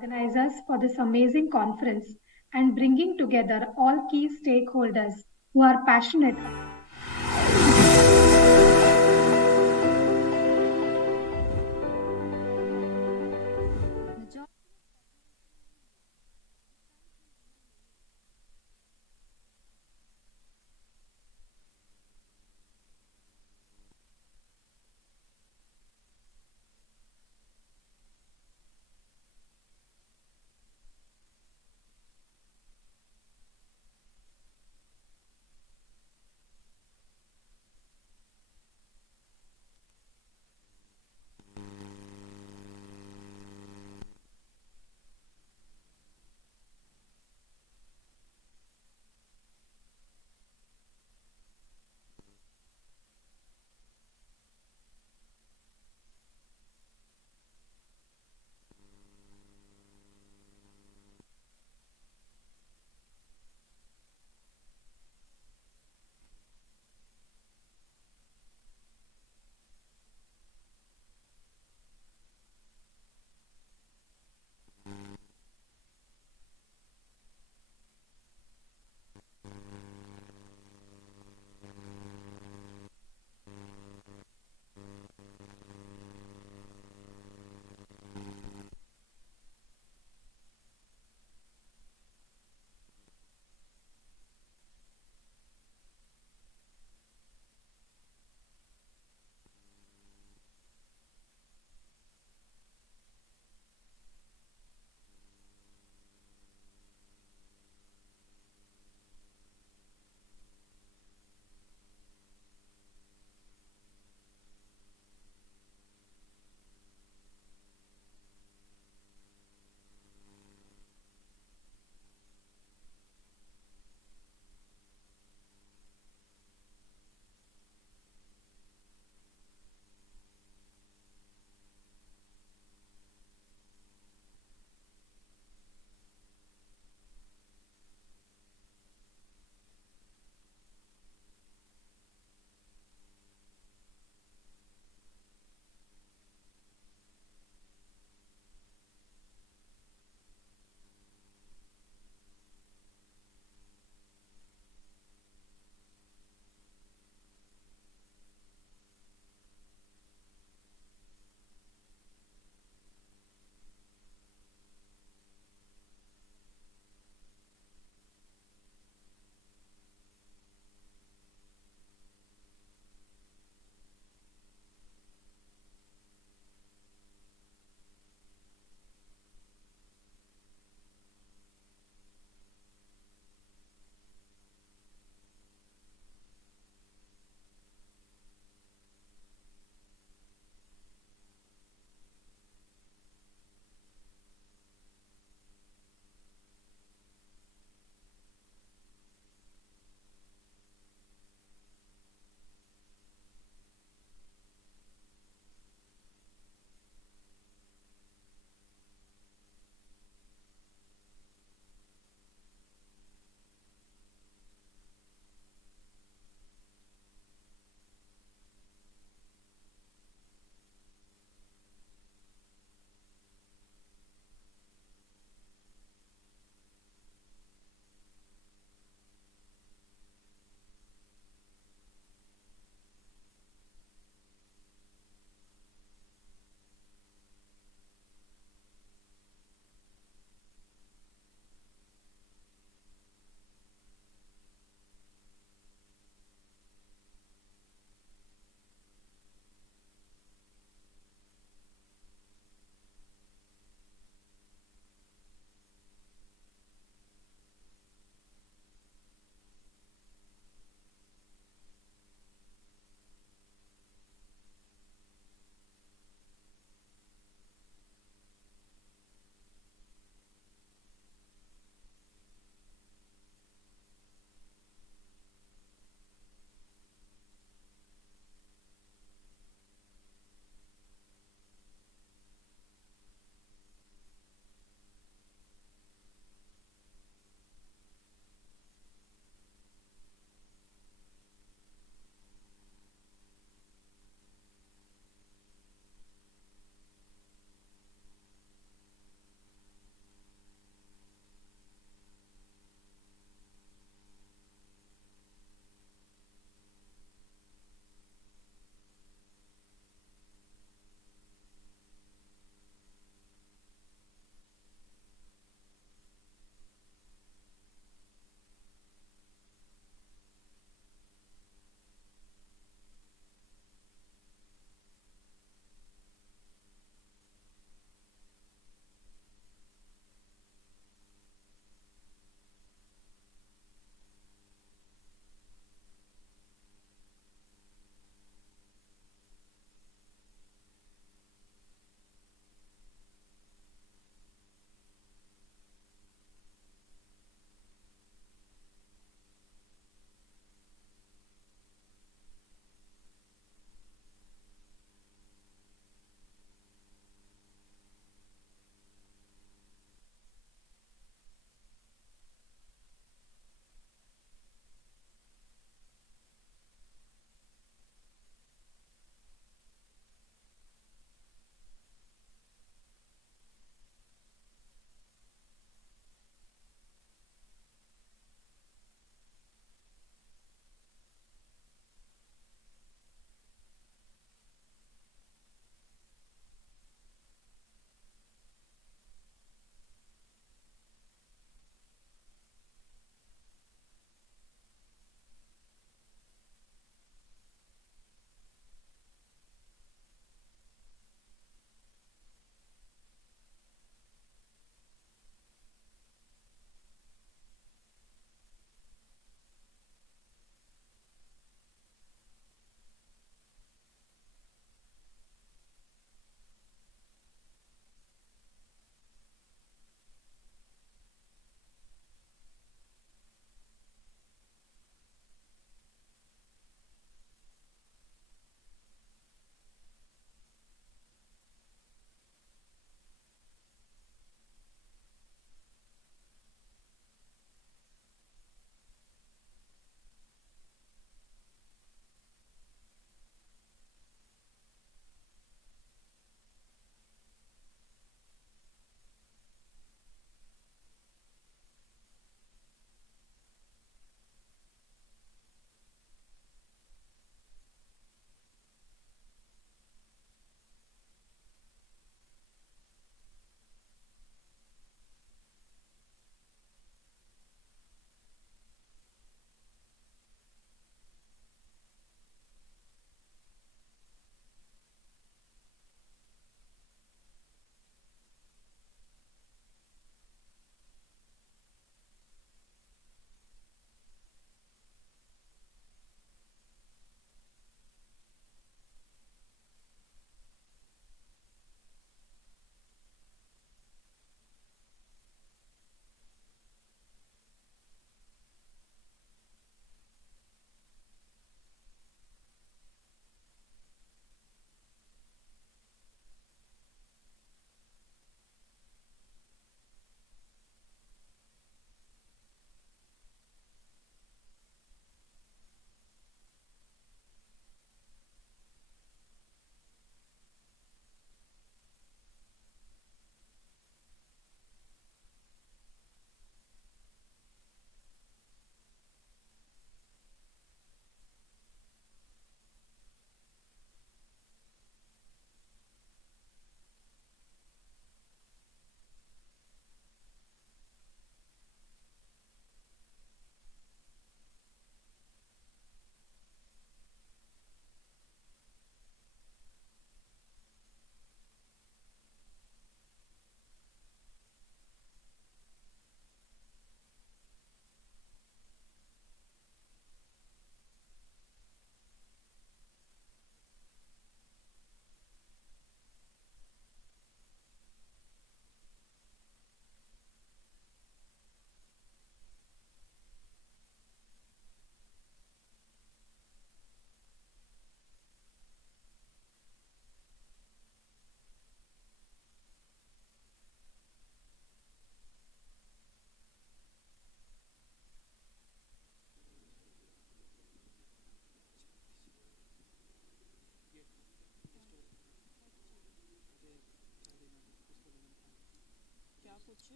organizers for this amazing conference and bringing together all key stakeholders who are passionate.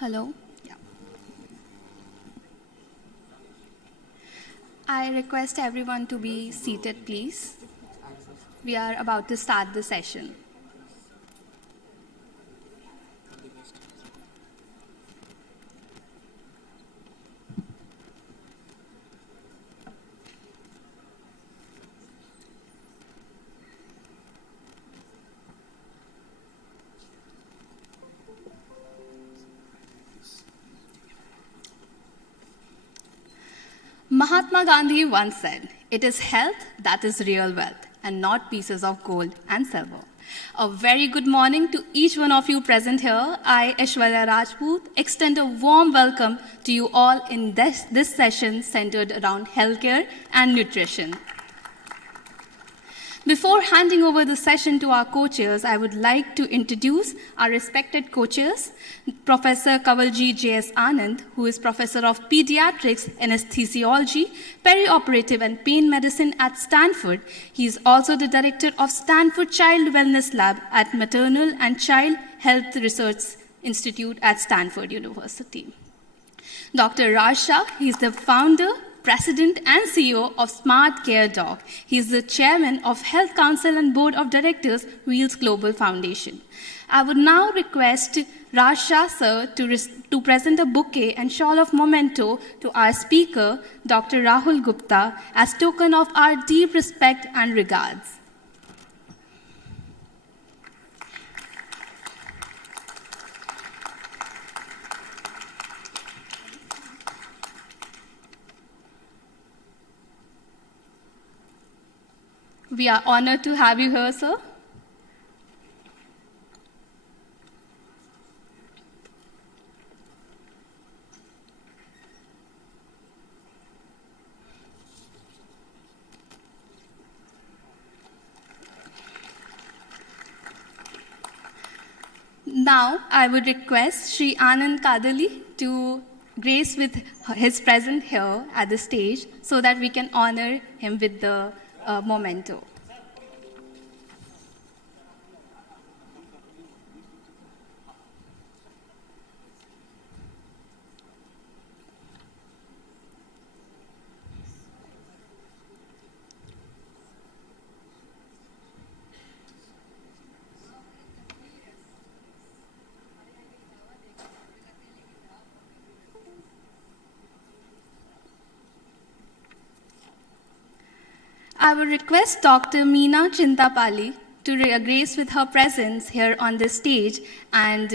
Hello. Yeah. I request everyone to be seated, please. We are about to start the session. Mahatma Gandhi once said, "It is health that is real wealth, and not pieces of gold and silver." A very good morning to each one of you present here. I, Aishwarya Rajput, extend a warm welcome to you all in this session centered around healthcare and nutrition. Before handing over the session to our co-chairs, I would like to introduce our respected co-chairs, Professor Kawaljeet J.S. Anand, who is Professor of Pediatrics, Anesthesiology, Perioperative and Pain Medicine at Stanford. He is also the Director of Stanford Child Wellness Lab at Maternal and Child Health Research Institute at Stanford University. Dr. Raj Shah, he is the founder, President and CEO of Smart Care Doc. He is the Chairman of Health Council and Board of Directors, Wheels Global Foundation. I would now request Raj Shah sir to present a bouquet and shawl of memento to our speaker, Dr. Rahul Gupta, as token of our deep respect and regards. We are honored to have you here, sir. Now, I would request Sri Anand Kadali to grace with his presence here at the stage so that we can honor him with the memento. I would request Dr. Meena Chintapali to grace with her presence here on the stage, and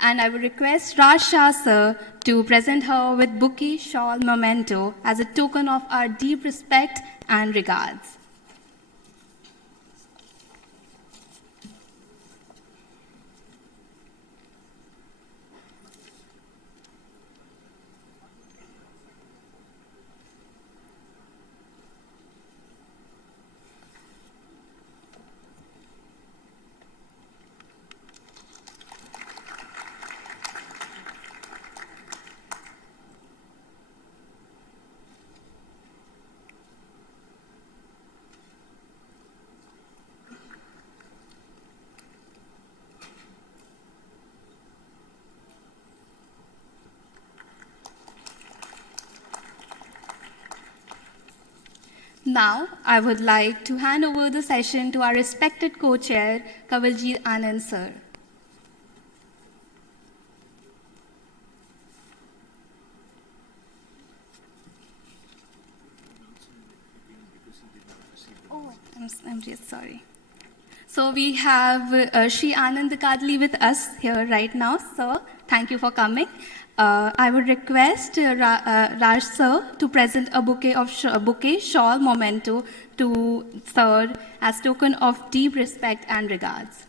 I would request Raj Shah sir to present her with bouquet, shawl, memento as a token of our deep respect and regards. Now, I would like to hand over the session to our respected co-chair, Kawaljeet Anand sir. Oh, I'm just sorry. So we have Sri Anand Kadli with us here right now. Sir, thank you for coming. I would request Raj sir to present a bouquet shawl memento to sir as token of deep respect and regards.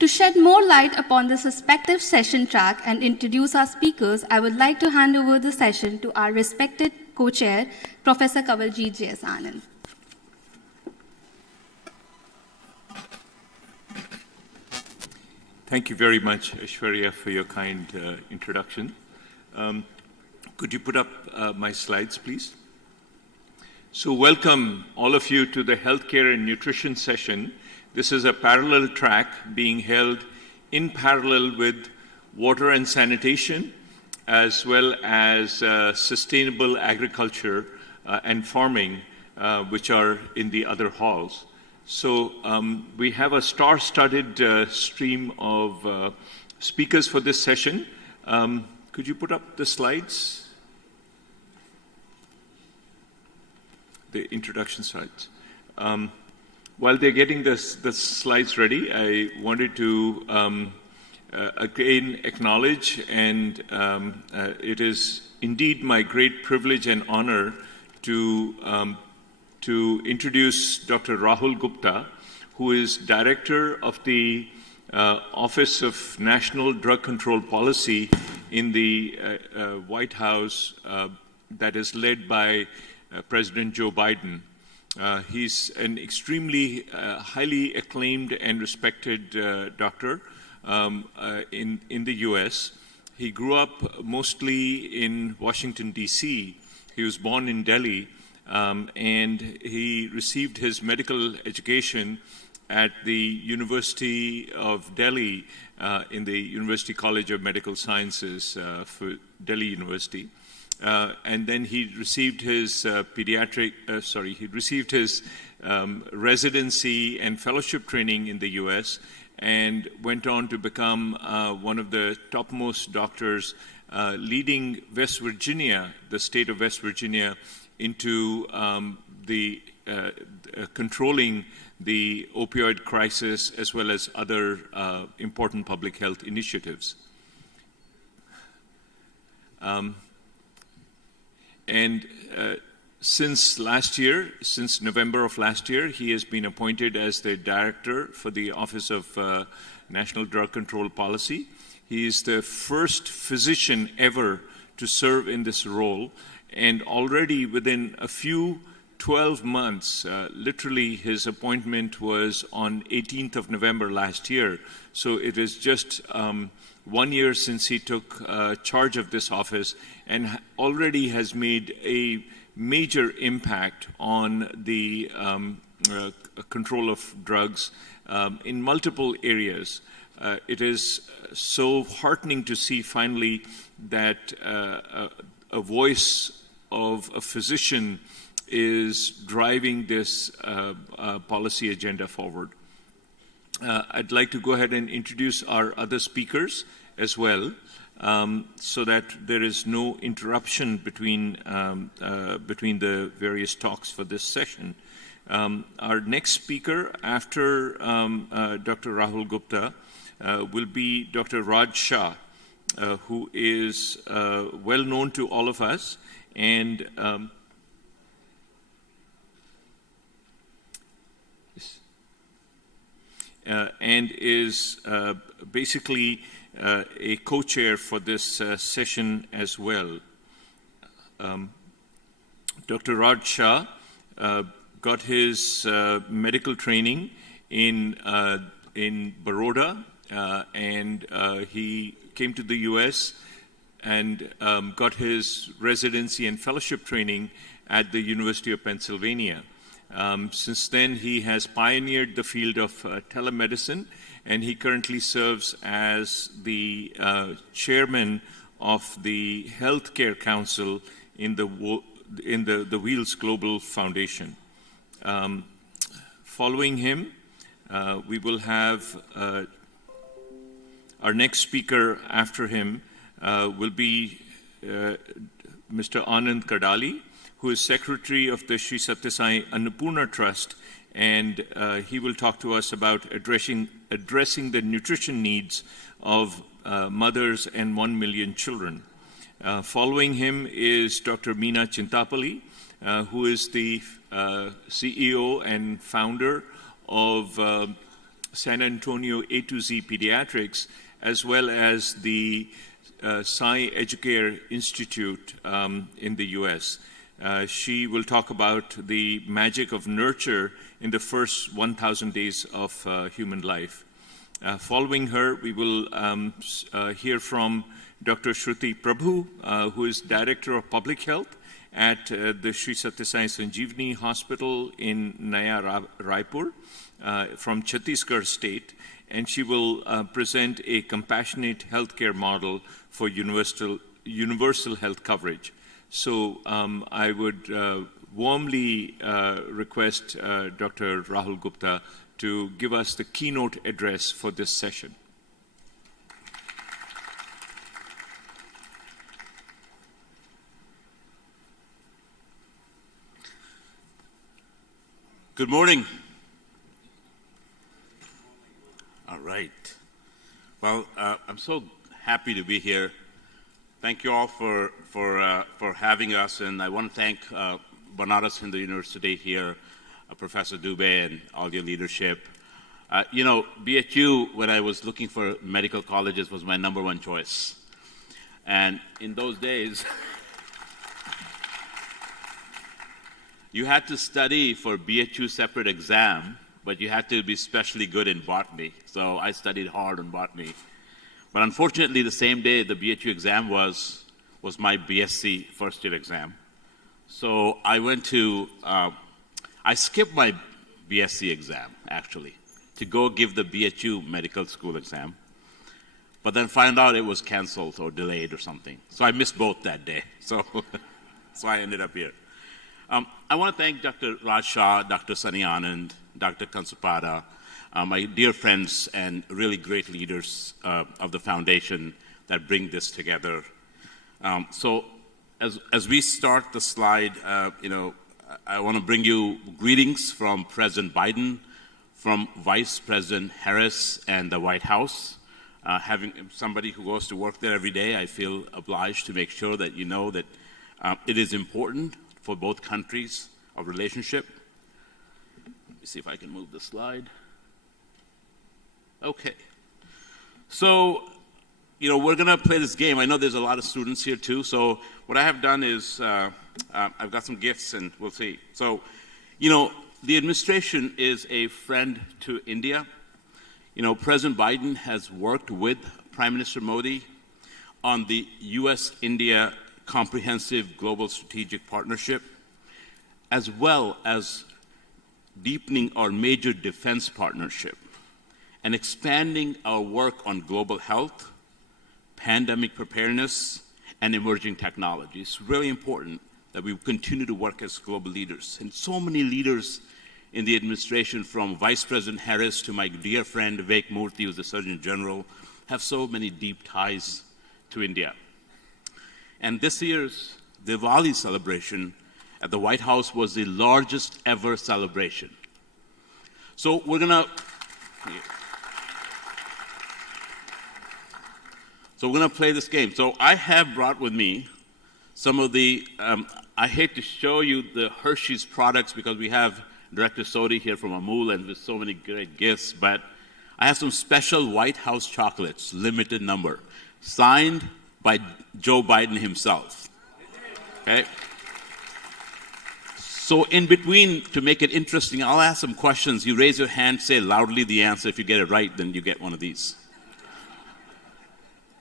To shed more light upon this respective session track and introduce our speakers, I would like to hand over the session to our respected co-chair, Professor Kawaljeet J.S. Anand. Thank you very much, Aishwarya, for your kind introduction. Could you put up my slides, please? So welcome all of you to the Healthcare and Nutrition session. This is a parallel track being held in parallel with water and sanitation, as well as sustainable agriculture and farming, which are in the other halls. So we have a star-studded stream of speakers for this session. Could you put up the slides? The introduction slides. While they're getting the slides ready, I wanted to again acknowledge, and it is indeed my great privilege and honor to introduce Dr. Rahul Gupta, who is Director of the Office of National Drug Control Policy in the White House that is led by President Joe Biden. He's an extremely highly acclaimed and respected doctor in the U.S. He grew up mostly in Washington, D.C. He was born in Delhi, and he received his medical education at the University of Delhi in the University College of Medical Sciences for Delhi University. And then he received his residency and fellowship training in the U.S. and went on to become one of the topmost doctors leading West Virginia, the state of West Virginia, into controlling the opioid crisis as well as other important public health initiatives. Since November of last year, he has been appointed as the Director for the Office of National Drug Control Policy. He is the first physician ever to serve in this role, and already within a few 12 months, literally his appointment was on 18th of November last year. So it is just 1 year since he took charge of this office, and already has made a major impact on the control of drugs in multiple areas. It is so heartening to see finally that a voice of a physician is driving this policy agenda forward. I'd like to go ahead and introduce our other speakers as well, so that there is no interruption between the various talks for this session. Our next speaker after Dr. Rahul Gupta will be Dr. Raj Shah, who is well known to all of us, and is basically a co-chair for this session as well. Dr. Raj Shah got his medical training in Baroda, and he came to the U.S. and got his residency and fellowship training at the University of Pennsylvania. Since then, he has pioneered the field of telemedicine, and he currently serves as the chairman of the Healthcare Council in the Wheels Global Foundation. Following him, we will have our next speaker after him will be Mr. Anand Kadali, who is Secretary of the Sri Sathya Sai Annapurna Trust, and he will talk to us about addressing the nutrition needs of mothers and 1 million children. Following him is Dr. Meena Chintapalli, who is the CEO and founder of San Antonio A to Z Pediatrics, as well as the Sai Educare Institute in the U.S. She will talk about the magic of nurture in the first 1,000 days of human life. Following her, we will hear from Dr. Shruti Prabhu, who is Director of Public Health at the Sri Satya Sai Sanjeevani Hospital in Naya Raipur from Chhattisgarh state, and she will present a compassionate healthcare model for universal health coverage. So I would warmly request Dr. Rahul Gupta to give us the keynote address for this session. Good morning. All right. Well, I'm so happy to be here. Thank you all for having us, and I want to thank Banaras Hindu University here, Professor Dubey, and all your leadership. You know, BHU, when I was looking for medical colleges, was my #1 choice. And in those days, you had to study for BHU separate exam, but you had to be especially good in botany. So I studied hard on botany. But unfortunately, the same day the BHU exam was my BSc first year exam. So I went to, I skipped my BSc exam, actually, to go give the BHU medical school exam. But then found out it was canceled or delayed or something. So I missed both that day. So I ended up here. I want to thank Dr. Raj Shah, Dr. Sunny Anand, Dr. Kansupada, my dear friends and really great leaders of the foundation that bring this together. So as we start the slide, you know, I want to bring you greetings from President Biden, from Vice President Harris and the White House. Having somebody who goes to work there every day, I feel obliged to make sure that you know that it is important for both countries of relationship. Let me see if I can move the slide. Okay. So, you know, we're going to play this game. I know there's a lot of students here too. So what I have done is I've got some gifts and we'll see. So, you know, the administration is a friend to India. You know, President Biden has worked with Prime Minister Modi on the U.S.-India Comprehensive Global Strategic Partnership, as well as deepening our major defense partnership and expanding our work on global health, pandemic preparedness, and emerging technology. It's really important that we continue to work as global leaders. And so many leaders in the administration, from Vice President Harris to my dear friend Vivek Murthy, who's the Surgeon General, have so many deep ties to India. And this year's Diwali celebration at the White House was the largest ever celebration. So we're gonna play this game. So I have brought with me some of the, I hate to show you the Hershey's products because we have Director Sodhi here from Amul and with so many great gifts, but I have some special White House chocolates, limited number, signed by Joe Biden himself. Okay? So in between, to make it interesting, I'll ask some questions. You raise your hand, say loudly the answer. If you get it right, then you get one of these.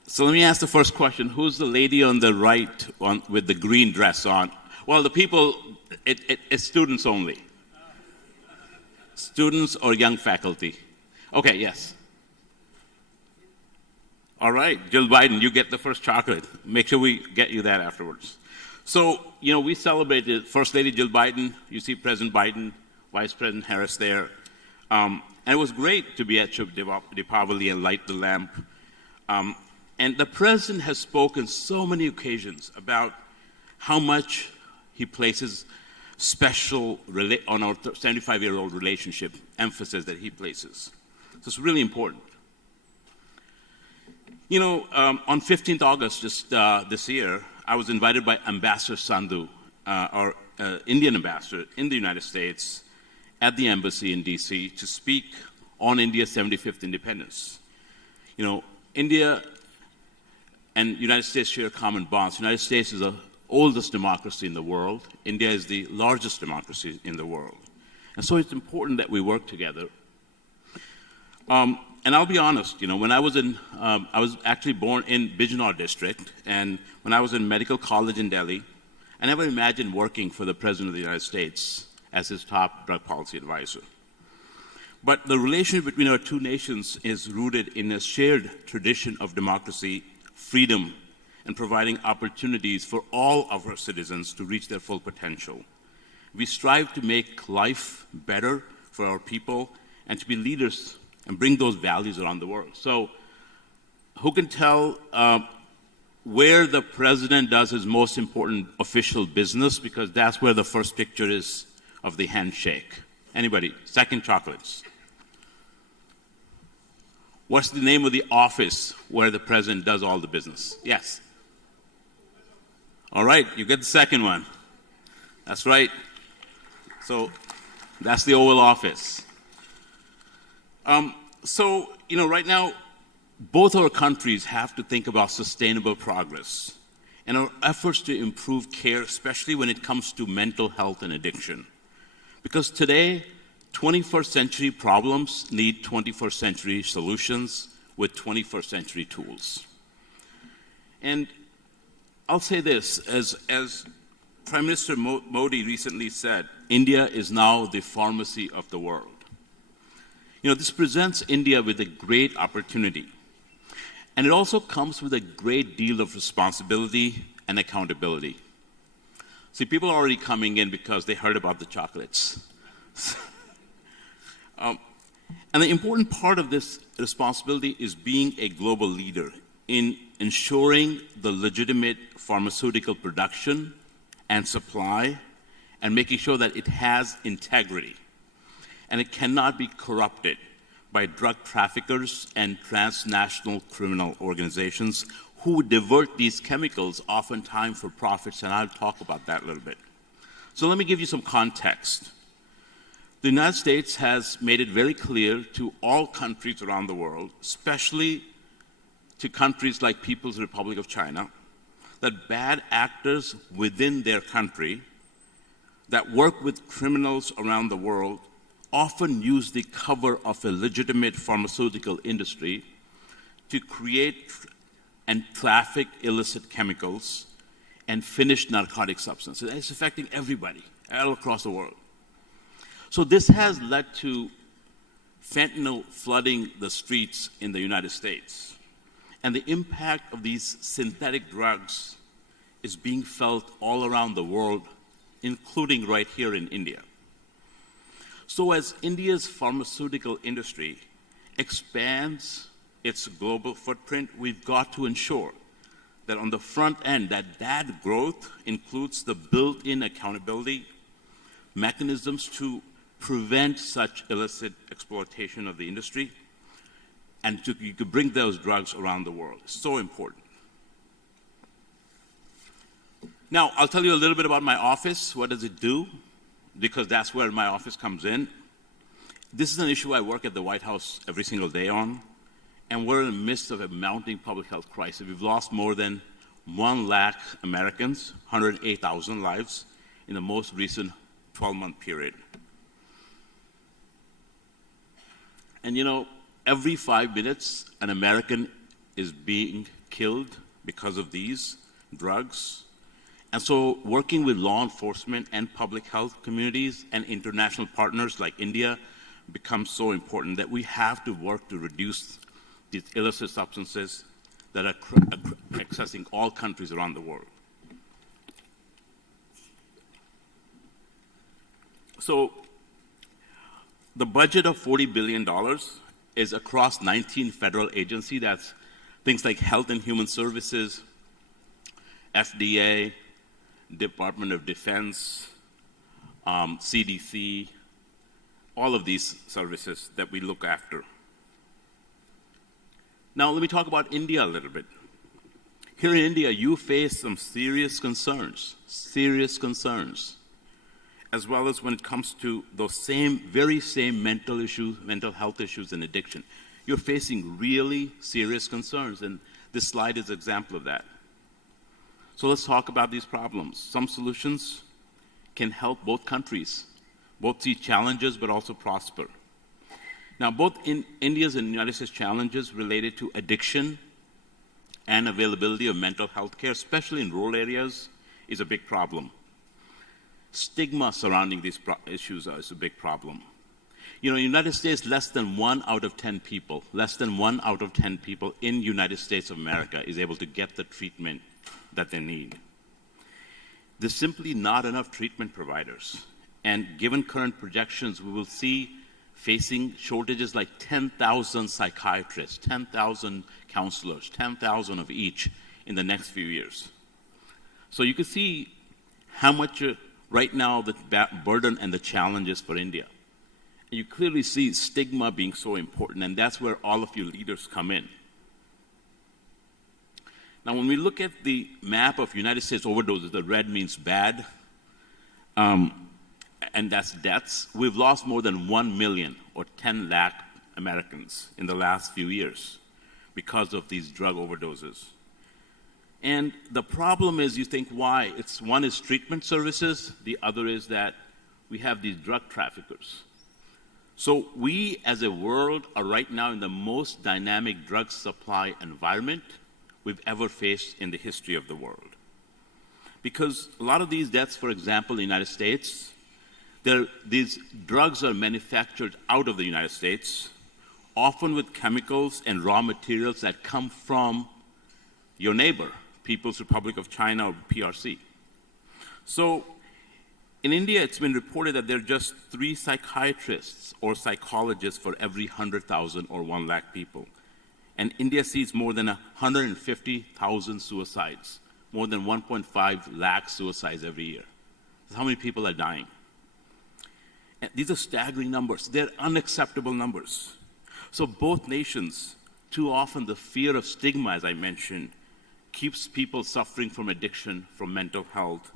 So let me ask the first question. Who's the lady on the right with the green dress on? Well, the people, it's students only. Students or young faculty? Okay, yes. All right, Jill Biden, you get the first chocolate. Make sure we get you that afterwards. So, you know, we celebrated First Lady Jill Biden. You see President Biden, Vice President Harris there. And it was great to be at Shubh Deepavali and light the lamp. And the President has spoken so many occasions about how much he places special on our 75-year-old relationship, emphasis that he places. So it's really important. You know, on 15th August, just this year, I was invited by Ambassador Sandhu, our Indian ambassador in the United States, at the embassy in DC to speak on India's 75th independence. You know, India and United States share common bonds. United States is the oldest democracy in the world. India is the largest democracy in the world. And so it's important that we work together. And I'll be honest, you know, when I was actually born in Bijnor district, and when I was in medical college in Delhi, I never imagined working for the President of the United States as his top drug policy advisor. But the relationship between our two nations is rooted in a shared tradition of democracy, freedom, and providing opportunities for all of our citizens to reach their full potential. We strive to make life better for our people and to be leaders and bring those values around the world. So who can tell where the president does his most important official business? Because that's where the first picture is of the handshake. Anybody? Second, chocolates. What's the name of the office where the president does all the business? Yes. All right, you get the second one. That's right. So that's the Oval Office. So, you know, right now, both our countries have to think about sustainable progress and our efforts to improve care, especially when it comes to mental health and addiction. Because today, 21st century problems need 21st century solutions with 21st century tools. And I'll say this, as Prime Minister Modi recently said, India is now the pharmacy of the world. You know, this presents India with a great opportunity. And it also comes with a great deal of responsibility and accountability. See, people are already coming in because they heard about the chocolates. And the important part of this responsibility is being a global leader in ensuring the legitimate pharmaceutical production and supply and making sure that it has integrity. And it cannot be corrupted by drug traffickers and transnational criminal organizations who divert these chemicals oftentimes for profits, and I'll talk about that a little bit. So let me give you some context. The United States has made it very clear to all countries around the world, especially to countries like People's Republic of China, that bad actors within their country that work with criminals around the world often use the cover of a legitimate pharmaceutical industry to create and traffic illicit chemicals and finished narcotic substances. It's affecting everybody all across the world. So this has led to fentanyl flooding the streets in the United States. And the impact of these synthetic drugs is being felt all around the world, including right here in India. So as India's pharmaceutical industry expands its global footprint, we've got to ensure that on the front end, that growth includes the built-in accountability mechanisms to prevent such illicit exploitation of the industry, and you could bring those drugs around the world. It's so important. Now, I'll tell you a little bit about my office. What does it do? Because that's where my office comes in. This is an issue I work at the White House every single day on, and we're in the midst of a mounting public health crisis. We've lost more than 1 lakh Americans, 108,000 lives, in the most recent 12-month period. And you know, every 5 minutes, an American is being killed because of these drugs. And so working with law enforcement and public health communities and international partners like India becomes so important that we have to work to reduce these illicit substances that are accessing all countries around the world. So the budget of $40 billion is across 19 federal agencies. That's things like Health and Human Services, FDA, Department of Defense, CDC, all of these services that we look after. Now, let me talk about India a little bit. Here in India, you face some serious concerns. as well as when it comes to those very same mental health issues and addiction. You're facing really serious concerns, and this slide is an example of that. So let's talk about these problems. Some solutions can help both countries, both see challenges but also prosper. Now, both in India's and United States challenges related to addiction and availability of mental health care, especially in rural areas, is a big problem. Stigma surrounding these issues is a big problem. You know, in the United States, less than 1 out of 10 people in United States of America is able to get the treatment that they need. There's simply not enough treatment providers. And given current projections, we will see facing shortages like 10,000 psychiatrists, 10,000 counselors, 10,000 of each in the next few years. So you can see how much right now the burden and the challenges for India. You clearly see stigma being so important, and that's where all of you leaders come in. Now, when we look at the map of United States overdoses, the red means bad, and that's deaths. We've lost more than 1 million or 10 lakh Americans in the last few years because of these drug overdoses. And the problem is, you think, why? One is treatment services, the other is that we have these drug traffickers. So we as a world are right now in the most dynamic drug supply environment we've ever faced in the history of the world. Because a lot of these deaths, for example, in the United States, these drugs are manufactured out of the United States, often with chemicals and raw materials that come from your neighbor, People's Republic of China, or PRC. So in India, it's been reported that there are just 3 psychiatrists or psychologists for every 100,000 or 1 lakh people. And India sees more than 150,000 suicides, more than 1.5 lakh suicides every year. That's how many people are dying. And these are staggering numbers. They're unacceptable numbers. So both nations, too often the fear of stigma, as I mentioned, keeps people suffering from addiction, from mental health,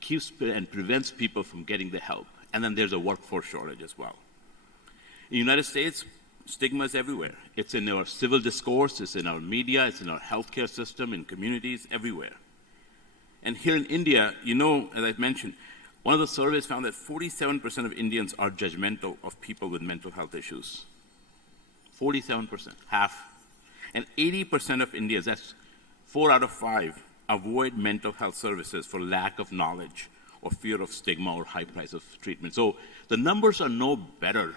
keeps and prevents people from getting the help. And then there's a workforce shortage as well. In the United States, stigma is everywhere. It's in our civil discourse, it's in our media, it's in our healthcare system, in communities, everywhere. And here in India, you know, as I've mentioned, one of the surveys found that 47% of Indians are judgmental of people with mental health issues. 47%, half. And 80% of Indians, that's 4 out of 5, avoid mental health services for lack of knowledge or fear of stigma or high price of treatment. So the numbers are no better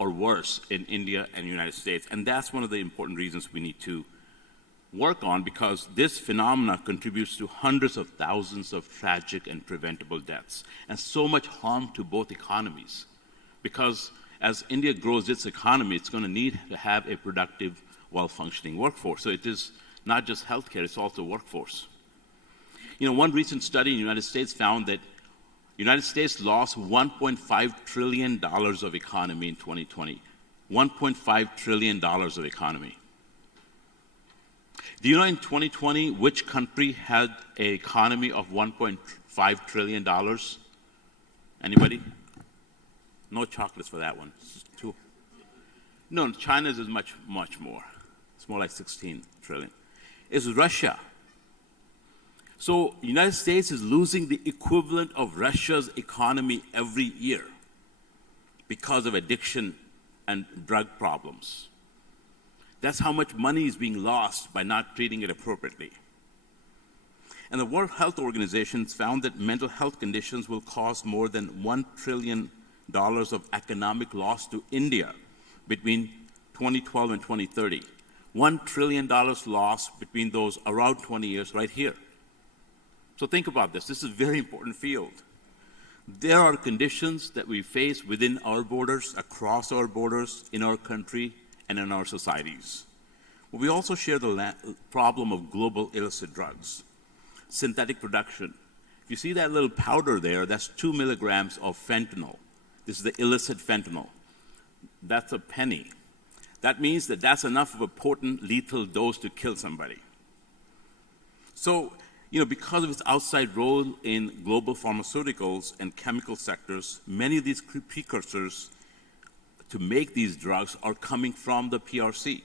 or worse in India and the United States. And that's one of the important reasons we need to work on, because this phenomena contributes to hundreds of thousands of tragic and preventable deaths and so much harm to both economies. Because as India grows its economy, it's going to need to have a productive, well-functioning workforce. So it is not just healthcare, it's also workforce. You know, one recent study in the United States found that the United States lost $1.5 trillion of economy in 2020. $1.5 trillion of economy. Do you know in 2020 which country had an economy of $1.5 trillion? Anybody? No chocolates for that one. No, China's is much, much more. It's more like 16 trillion. It's Russia. So the United States is losing the equivalent of Russia's economy every year because of addiction and drug problems. That's how much money is being lost by not treating it appropriately. And the World Health Organization found that mental health conditions will cause more than $1 trillion of economic loss to India between 2012 and 2030. $1 trillion loss between those around 20 years right here. So think about this. This is a very important field. There are conditions that we face within our borders, across our borders, in our country, and in our societies. But we also share the problem of global illicit drugs, synthetic production. If you see that little powder there, that's 2 milligrams of fentanyl. This is the illicit fentanyl. That's a penny. That means that that's enough of a potent, lethal dose to kill somebody. So, because of its outside role in global pharmaceuticals and chemical sectors, many of these precursors to make these drugs are coming from the PRC.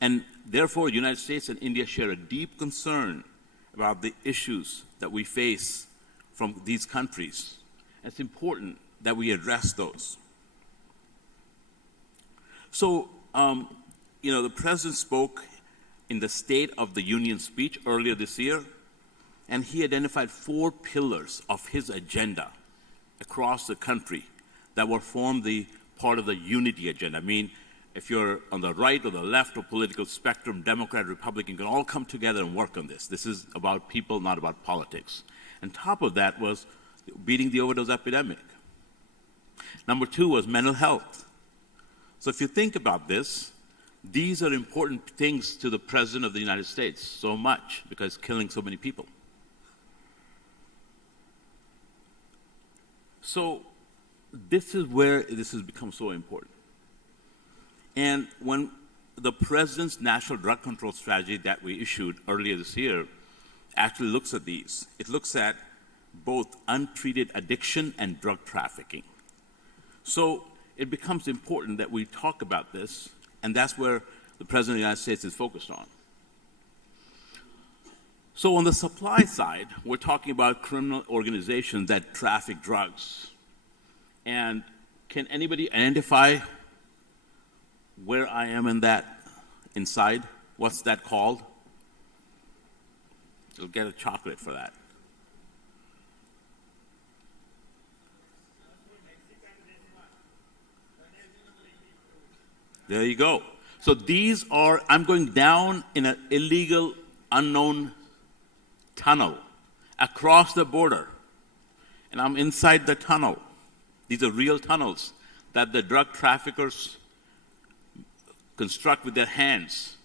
And therefore, the United States and India share a deep concern about the issues that we face from these countries. It's important that we address those. So, the President spoke in the State of the Union speech earlier this year, and he identified 4 pillars of his agenda across the country that will form the part of the unity agenda. I mean, if you're on the right or the left or political spectrum, Democrat, Republican, you can all come together and work on this. This is about people, not about politics. And top of that was beating the overdose epidemic. Number 2 was mental health. So if you think about this, these are important things to the President of the United States so much because it's killing so many people. So this is where this has become so important. And when the President's National Drug Control Strategy that we issued earlier this year actually looks at these, it looks at both untreated addiction and drug trafficking. So it becomes important that we talk about this, and that's where the President of the United States is focused on. So on the supply side, we're talking about criminal organizations that traffic drugs. And can anybody identify where I am in that inside? What's that called? You'll get a chocolate for that. There you go. So these are, I'm going down in an illegal, unknown tunnel across the border. And I'm inside the tunnel. These are real tunnels that the drug traffickers construct with their hands.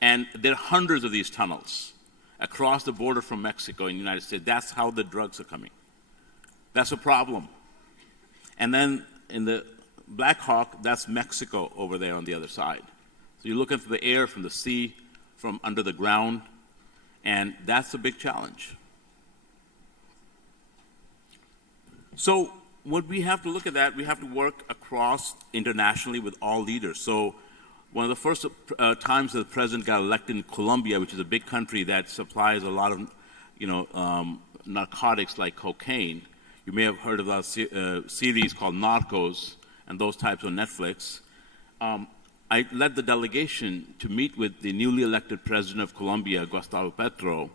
And there are hundreds of these tunnels across the border from Mexico and the United States. That's how the drugs are coming. That's a problem. And then in the Black Hawk, that's Mexico over there on the other side. So you're looking for the air, from the sea, from under the ground, and that's a big challenge. So when we have to look at that, we have to work across internationally with all leaders. So one of the first times that the President got elected in Colombia, which is a big country that supplies a lot of narcotics like cocaine. You may have heard of a series called Narcos, and those types on Netflix. I led the delegation to meet with the newly elected president of Colombia, Gustavo Petro,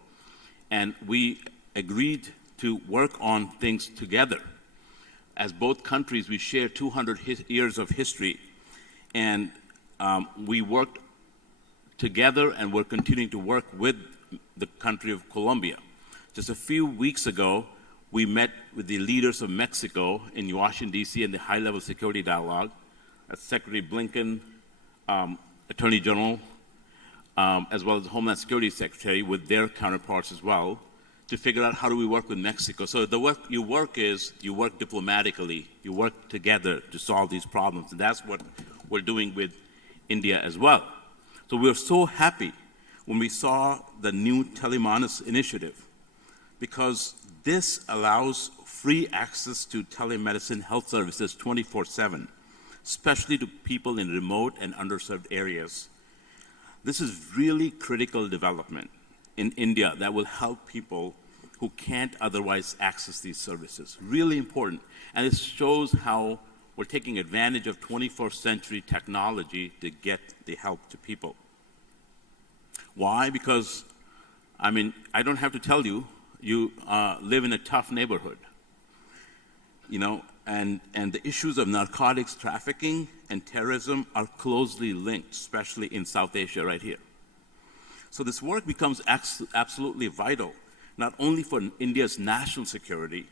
and we agreed to work on things together. As both countries, we share 200 years of history, and we worked together, and we're continuing to work with the country of Colombia. Just a few weeks ago, we met with the leaders of Mexico in Washington, D.C. in the high-level security dialogue. That's Secretary Blinken, Attorney General, as well as the Homeland Security Secretary with their counterparts as well, to figure out how do we work with Mexico. So the work you work diplomatically, you work together to solve these problems, and that's what we're doing with India as well. So we're so happy when we saw the new Telemanos initiative, because this allows free access to telemedicine health services 24/7, especially to people in remote and underserved areas. This is really critical development in India that will help people who can't otherwise access these services. Really important. And it shows how we're taking advantage of 21st century technology to get the help to people. Why? Because, I don't have to tell you, you live in a tough neighborhood, and the issues of narcotics trafficking and terrorism are closely linked, especially in South Asia right here. So this work becomes absolutely vital, not only for India's national security,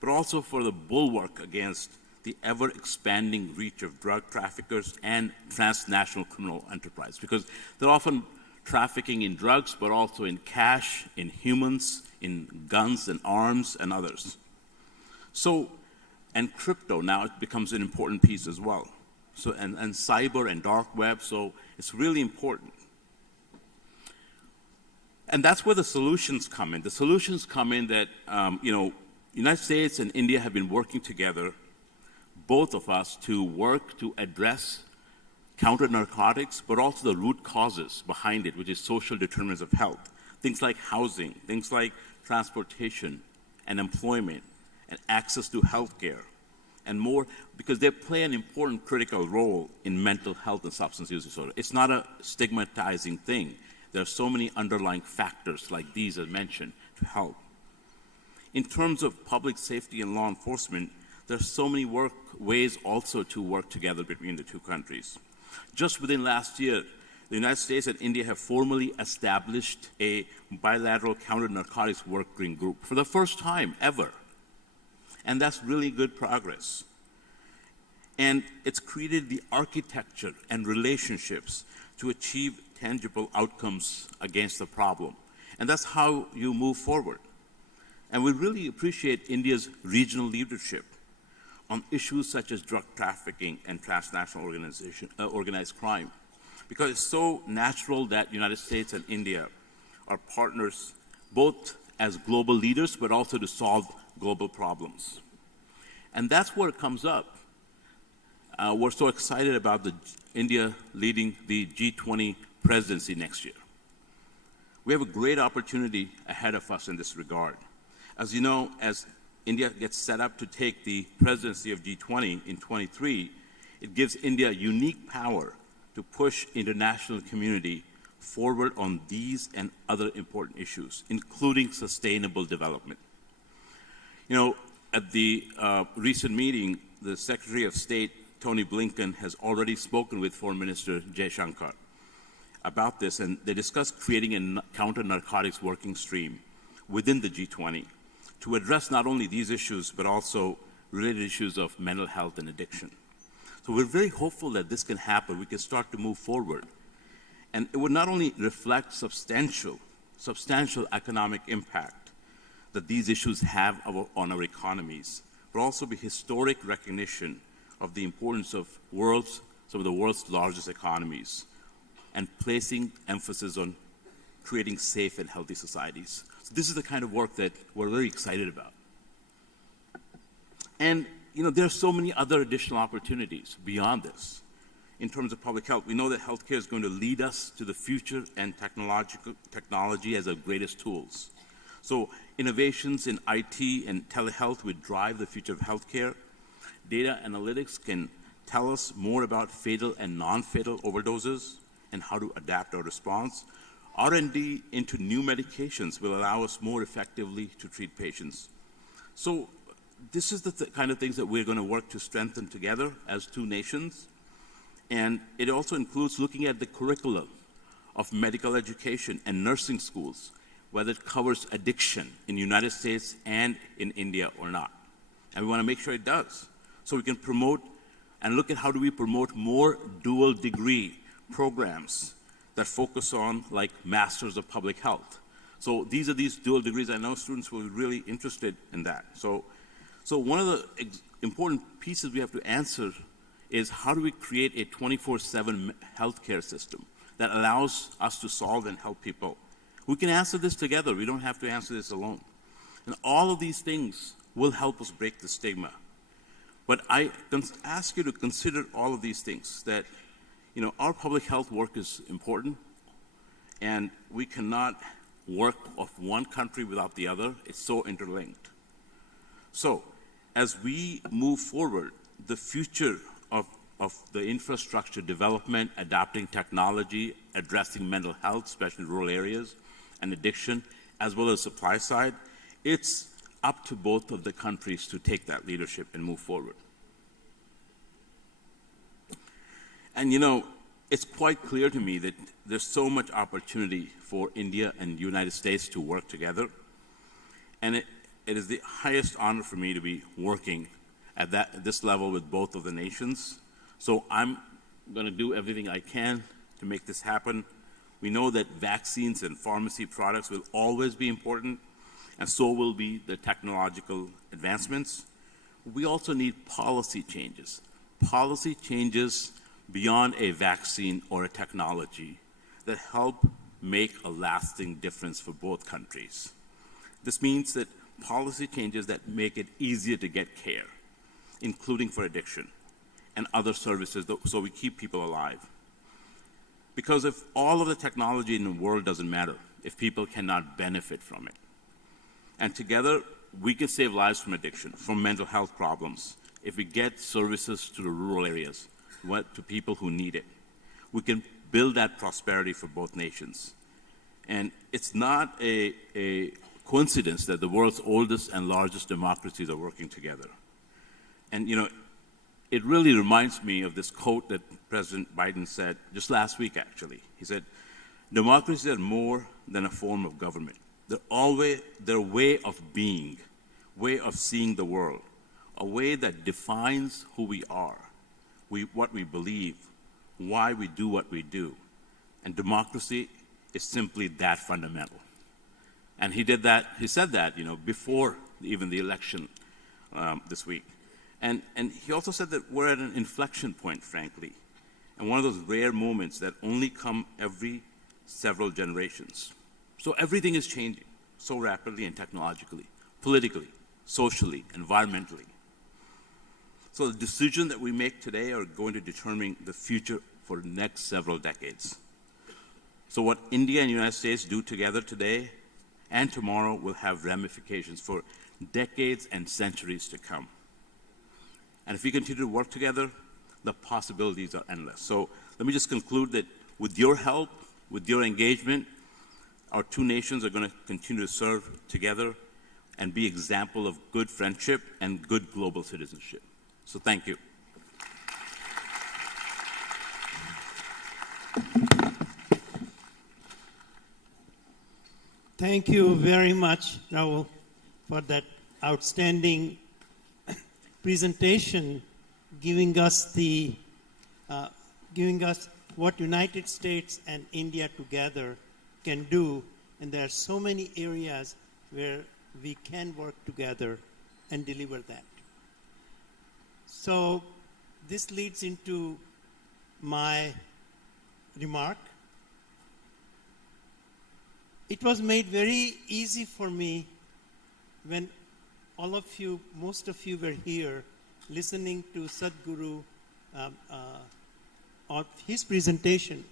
but also for the bulwark against the ever-expanding reach of drug traffickers and transnational criminal enterprise, because they're often trafficking in drugs, but also in cash, in humans, in guns and arms and others. So, and crypto, now it becomes an important piece as well. So, and cyber and dark web, so it's really important. And that's where the solutions come in. The solutions come in that, United States and India have been working together, both of us, to work to address counter narcotics, but also the root causes behind it, which is social determinants of health. Things like housing, things like transportation and employment and access to health care and more, because they play an important critical role in mental health and substance use disorder. It's not a stigmatizing thing. There are so many underlying factors like these as mentioned to help. In terms of public safety and law enforcement, there are so many ways also to work together between the two countries. Just within last year, the United States and India have formally established a bilateral counter-narcotics working group for the first time ever. And that's really good progress. And it's created the architecture and relationships to achieve tangible outcomes against the problem. And that's how you move forward. And we really appreciate India's regional leadership on issues such as drug trafficking and transnational organized crime, because it's so natural that United States and India are partners both as global leaders, but also to solve global problems. And that's where it comes up. We're so excited about India leading the G20 presidency next year. We have a great opportunity ahead of us in this regard. As you know, as India gets set up to take the presidency of G20 in 23, it gives India unique power to push international community forward on these and other important issues, including sustainable development. At the recent meeting, the Secretary of State, Tony Blinken, has already spoken with Foreign Minister Jaishankar about this, and they discussed creating a counter-narcotics working stream within the G20 to address not only these issues, but also related issues of mental health and addiction. So we're very hopeful that this can happen. We can start to move forward. And it would not only reflect substantial economic impact that these issues have on our economies, but also be historic recognition of the importance of some of the world's largest economies, and placing emphasis on creating safe and healthy societies. So this is the kind of work that we're very excited about. And there are so many other additional opportunities beyond this. In terms of public health, we know that healthcare is going to lead us to the future, and technology as our greatest tools. So innovations in IT and telehealth would drive the future of healthcare. Data analytics can tell us more about fatal and non-fatal overdoses and how to adapt our response. R&D into new medications will allow us more effectively to treat patients. So this is the kind of things that we're going to work to strengthen together as two nations. And it also includes looking at the curriculum of medical education and nursing schools, whether it covers addiction in the United States and in India or not. And we want to make sure it does. So we can promote and look at how do we promote more dual degree programs that focus on like Masters of Public Health. So these are these dual degrees. I know students were really interested in that. So one of the important pieces we have to answer is how do we create a 24/7 healthcare system that allows us to solve and help people. We can answer this together. We don't have to answer this alone. And all of these things will help us break the stigma. But I ask you to consider all of these things, that our public health work is important, and we cannot work of one country without the other. It's so interlinked. So as we move forward, the future of the infrastructure development, adapting technology, addressing mental health, especially in rural areas, and addiction, as well as supply side, it's up to both of the countries to take that leadership and move forward. And it's quite clear to me that there's so much opportunity for India and the United States to work together. And it is the highest honor for me to be working at this level with both of the nations. So I'm going to do everything I can to make this happen. We know that vaccines and pharmacy products will always be important, and so will be the technological advancements. We also need policy changes beyond a vaccine or a technology that help make a lasting difference for both countries. This means that policy changes that make it easier to get care, including for addiction and other services, so we keep people alive. Because if all of the technology in the world doesn't matter, if people cannot benefit from it. And together, we can save lives from addiction, from mental health problems, if we get services to the rural areas, to people who need it. We can build that prosperity for both nations. And it's not a coincidence that the world's oldest and largest democracies are working together. And, it really reminds me of this quote that President Biden said just last week, actually. He said, democracies are more than a form of government. They're a way of being, way of seeing the world, a way that defines who we are, what we believe, why we do what we do. And democracy is simply that fundamental. And he said that, before even the election this week. And he also said that we're at an inflection point, frankly, and one of those rare moments that only come every several generations. So everything is changing so rapidly and technologically, politically, socially, environmentally. So the decisions that we make today are going to determine the future for the next several decades. So what India and the United States do together today and tomorrow will have ramifications for decades and centuries to come. And if we continue to work together, the possibilities are endless. So let me just conclude that with your help, with your engagement, our two nations are going to continue to serve together and be example of good friendship and good global citizenship. So thank you. Thank you very much, Rahul, for that outstanding presentation, giving us what United States and India together can do, and there are so many areas where we can work together and deliver that. So this leads into my remark. It was made very easy for me when most of you were here listening to Sadhguru of his presentation.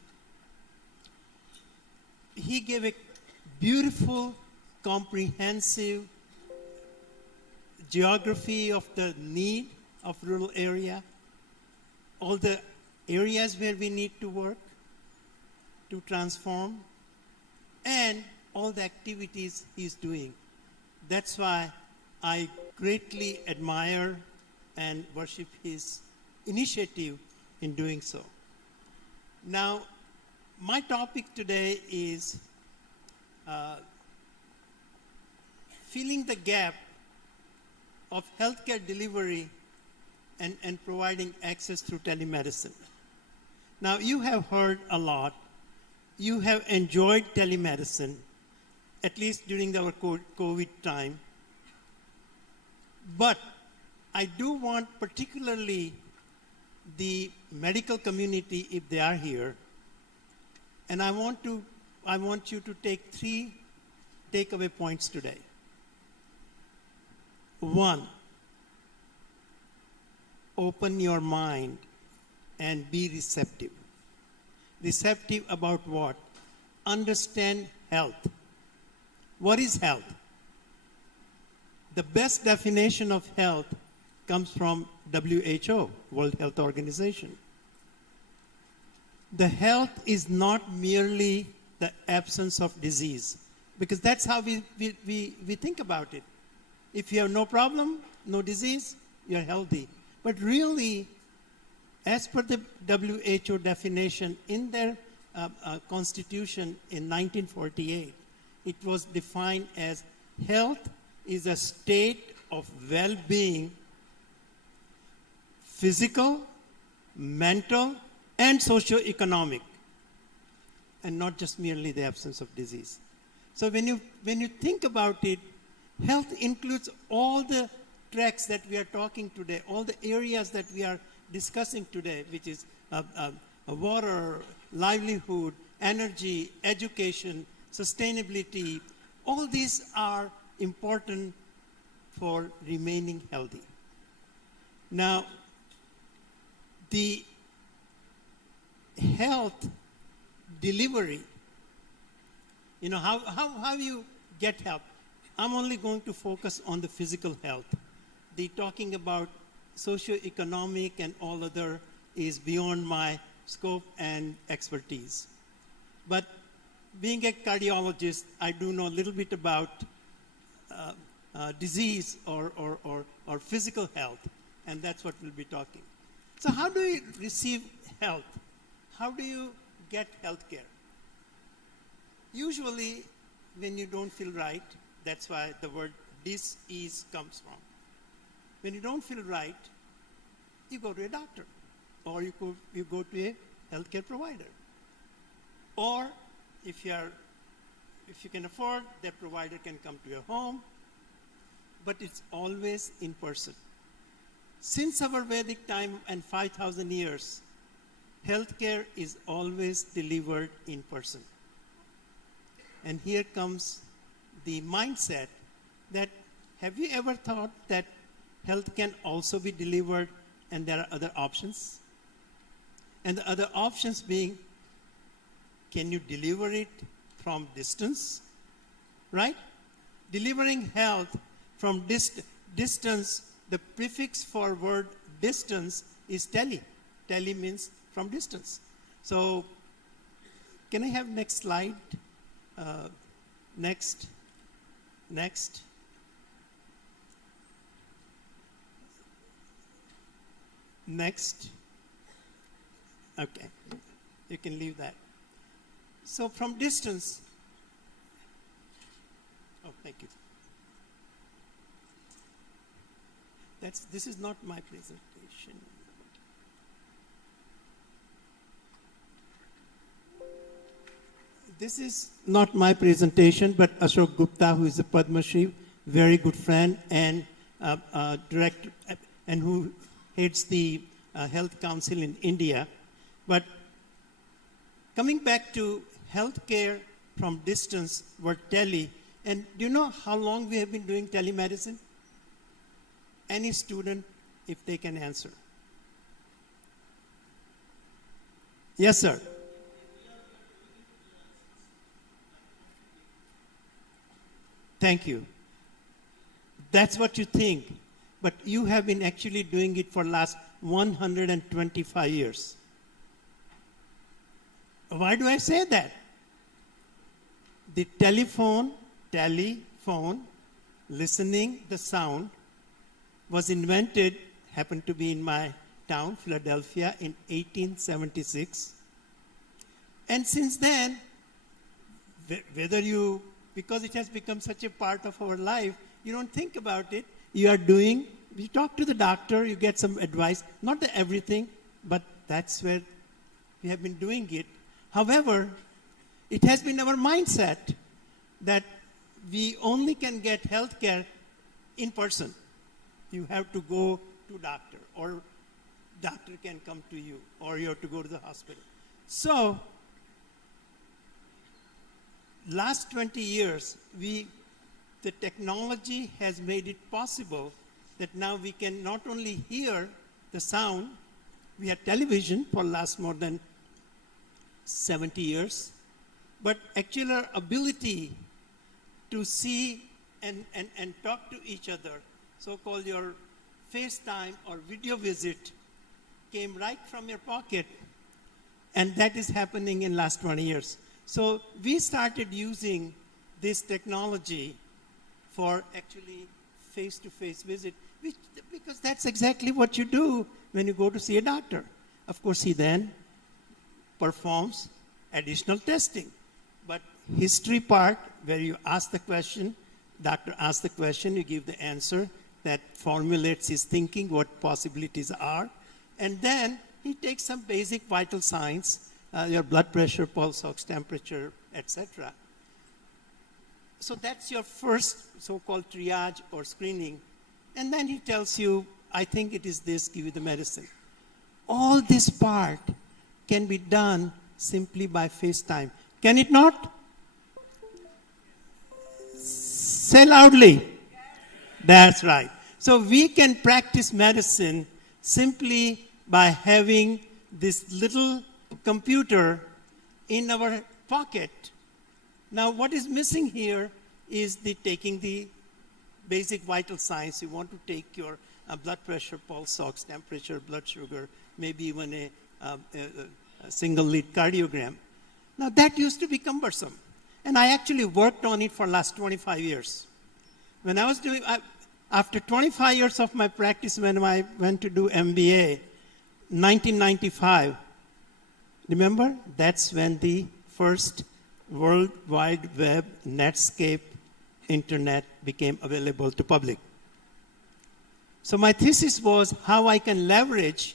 He gave a beautiful, comprehensive geography of the need of rural area, all the areas where we need to work to transform, and all the activities he's doing. That's why I greatly admire and worship his initiative in doing so. Now, my topic today is filling the gap of healthcare delivery and providing access through telemedicine. Now, you have heard a lot. You have enjoyed telemedicine, at least during our COVID time. But I do want particularly the medical community, if they are here, and I want you to take 3 takeaway points today. 1, open your mind and be receptive. Receptive about what? Understand health. What is health? The best definition of health comes from WHO, World Health Organization. The health is not merely the absence of disease, because that's how we think about it. If you have no problem, no disease, you're healthy. But really, as per the WHO definition in their constitution in 1948, it was defined as health is a state of well-being, physical, mental, and socio-economic, and not just merely the absence of disease. So when you think about it, health includes all the tracks that we are talking today, all the areas that we are discussing today, which is water, livelihood, energy, education, sustainability, all these are important for remaining healthy. Now, the health delivery, how you get help. I'm only going to focus on the physical health. The talking about socioeconomic and all other is beyond my scope and expertise. But being a cardiologist, I do know a little bit about disease or physical health, and that's what we'll be talking. So how do you receive health? How do you get health care? Usually, when you don't feel right, that's why the word dis-ease comes from. When you don't feel right, you go to a doctor, or you go to a healthcare provider. Or if you can afford, that provider can come to your home, but it's always in person. Since our Vedic time and 5,000 years, healthcare is always delivered in person. And here comes the mindset that, have you ever thought that health can also be delivered and there are other options? And the other options being, can you deliver it from distance? Right? Delivering health from distance, the prefix for word distance is tele. Tele means from distance. So, can I have next slide? Next. Okay, you can leave that. So from distance, oh, thank you. This is not my presentation. This is not my presentation, but Ashok Gupta, who is a Padma Shri, very good friend and director, and who heads the Health Council in India. But coming back to healthcare from distance, word tele, and do you know how long we have been doing telemedicine? Any student, if they can answer. Yes, sir. Thank you. That's what you think. But you have been actually doing it for the last 125 years. Why do I say that? The telephone, listening the sound, was invented, happened to be in my town, Philadelphia, in 1876. And since then, because it has become such a part of our life, you don't think about it. You talk to the doctor, you get some advice, not everything, but that's where we have been doing it. However, it has been our mindset that we only can get health care in person. You have to go to doctor, or doctor can come to you, or you have to go to the hospital. So, last 20 years, the technology has made it possible that now we can not only hear the sound, we had television for last more than 70 years, but actually our ability to see and talk to each other, so-called your FaceTime or video visit, came right from your pocket, and that is happening in last 20 years. So we started using this technology for actually face-to-face visit, because that's exactly what you do when you go to see a doctor. Of course, he then performs additional testing. But history part, where you ask the question, doctor asks the question, you give the answer that formulates his thinking, what possibilities are, and then he takes some basic vital signs, your blood pressure, pulse ox, temperature, etc. So that's your first so-called triage or screening. And then he tells you, I think it is this, give you the medicine. All this part can be done simply by FaceTime. Can it not? Say loudly. That's right. So we can practice medicine simply by having this little computer in our pocket. Now, what is missing here is taking the basic vital signs. You want to take your blood pressure, pulse ox, temperature, blood sugar, maybe even a single lead cardiogram. Now, that used to be cumbersome. And I actually worked on it for the last 25 years. When I was doing, after 25 years of my practice, when I went to do MBA, 1995, remember, that's when the first World Wide Web, Netscape, Internet became available to public. So my thesis was how I can leverage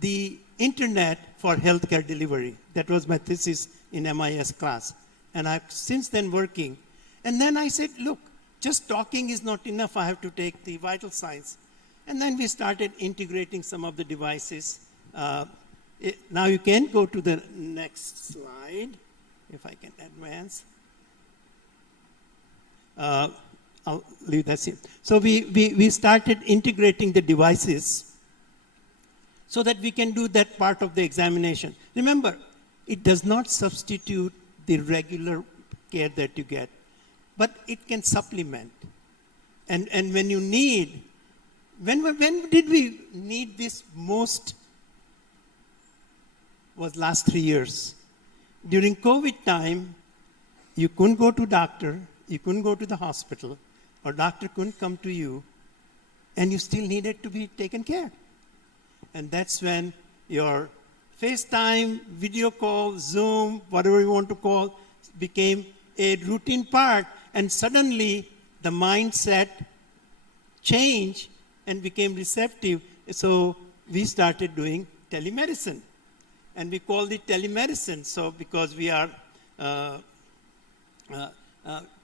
the Internet for healthcare delivery. That was my thesis in MIS class. And I've since then working. And then I said, look, just talking is not enough. I have to take the vital signs. And then we started integrating some of the devices. Now you can go to the next slide, if I can advance. I'll leave that here. So we started integrating the devices so that we can do that part of the examination. Remember, it does not substitute the regular care that you get, but it can supplement. And when you need, when did we need this most? Was last 3 years. During COVID time, you couldn't go to doctor, you couldn't go to the hospital, or doctor couldn't come to you, and you still needed to be taken care. And that's when your FaceTime, video call, Zoom, whatever you want to call, became a routine part, and suddenly the mindset changed and became receptive. So we started doing telemedicine. And we called it telemedicine, so because we are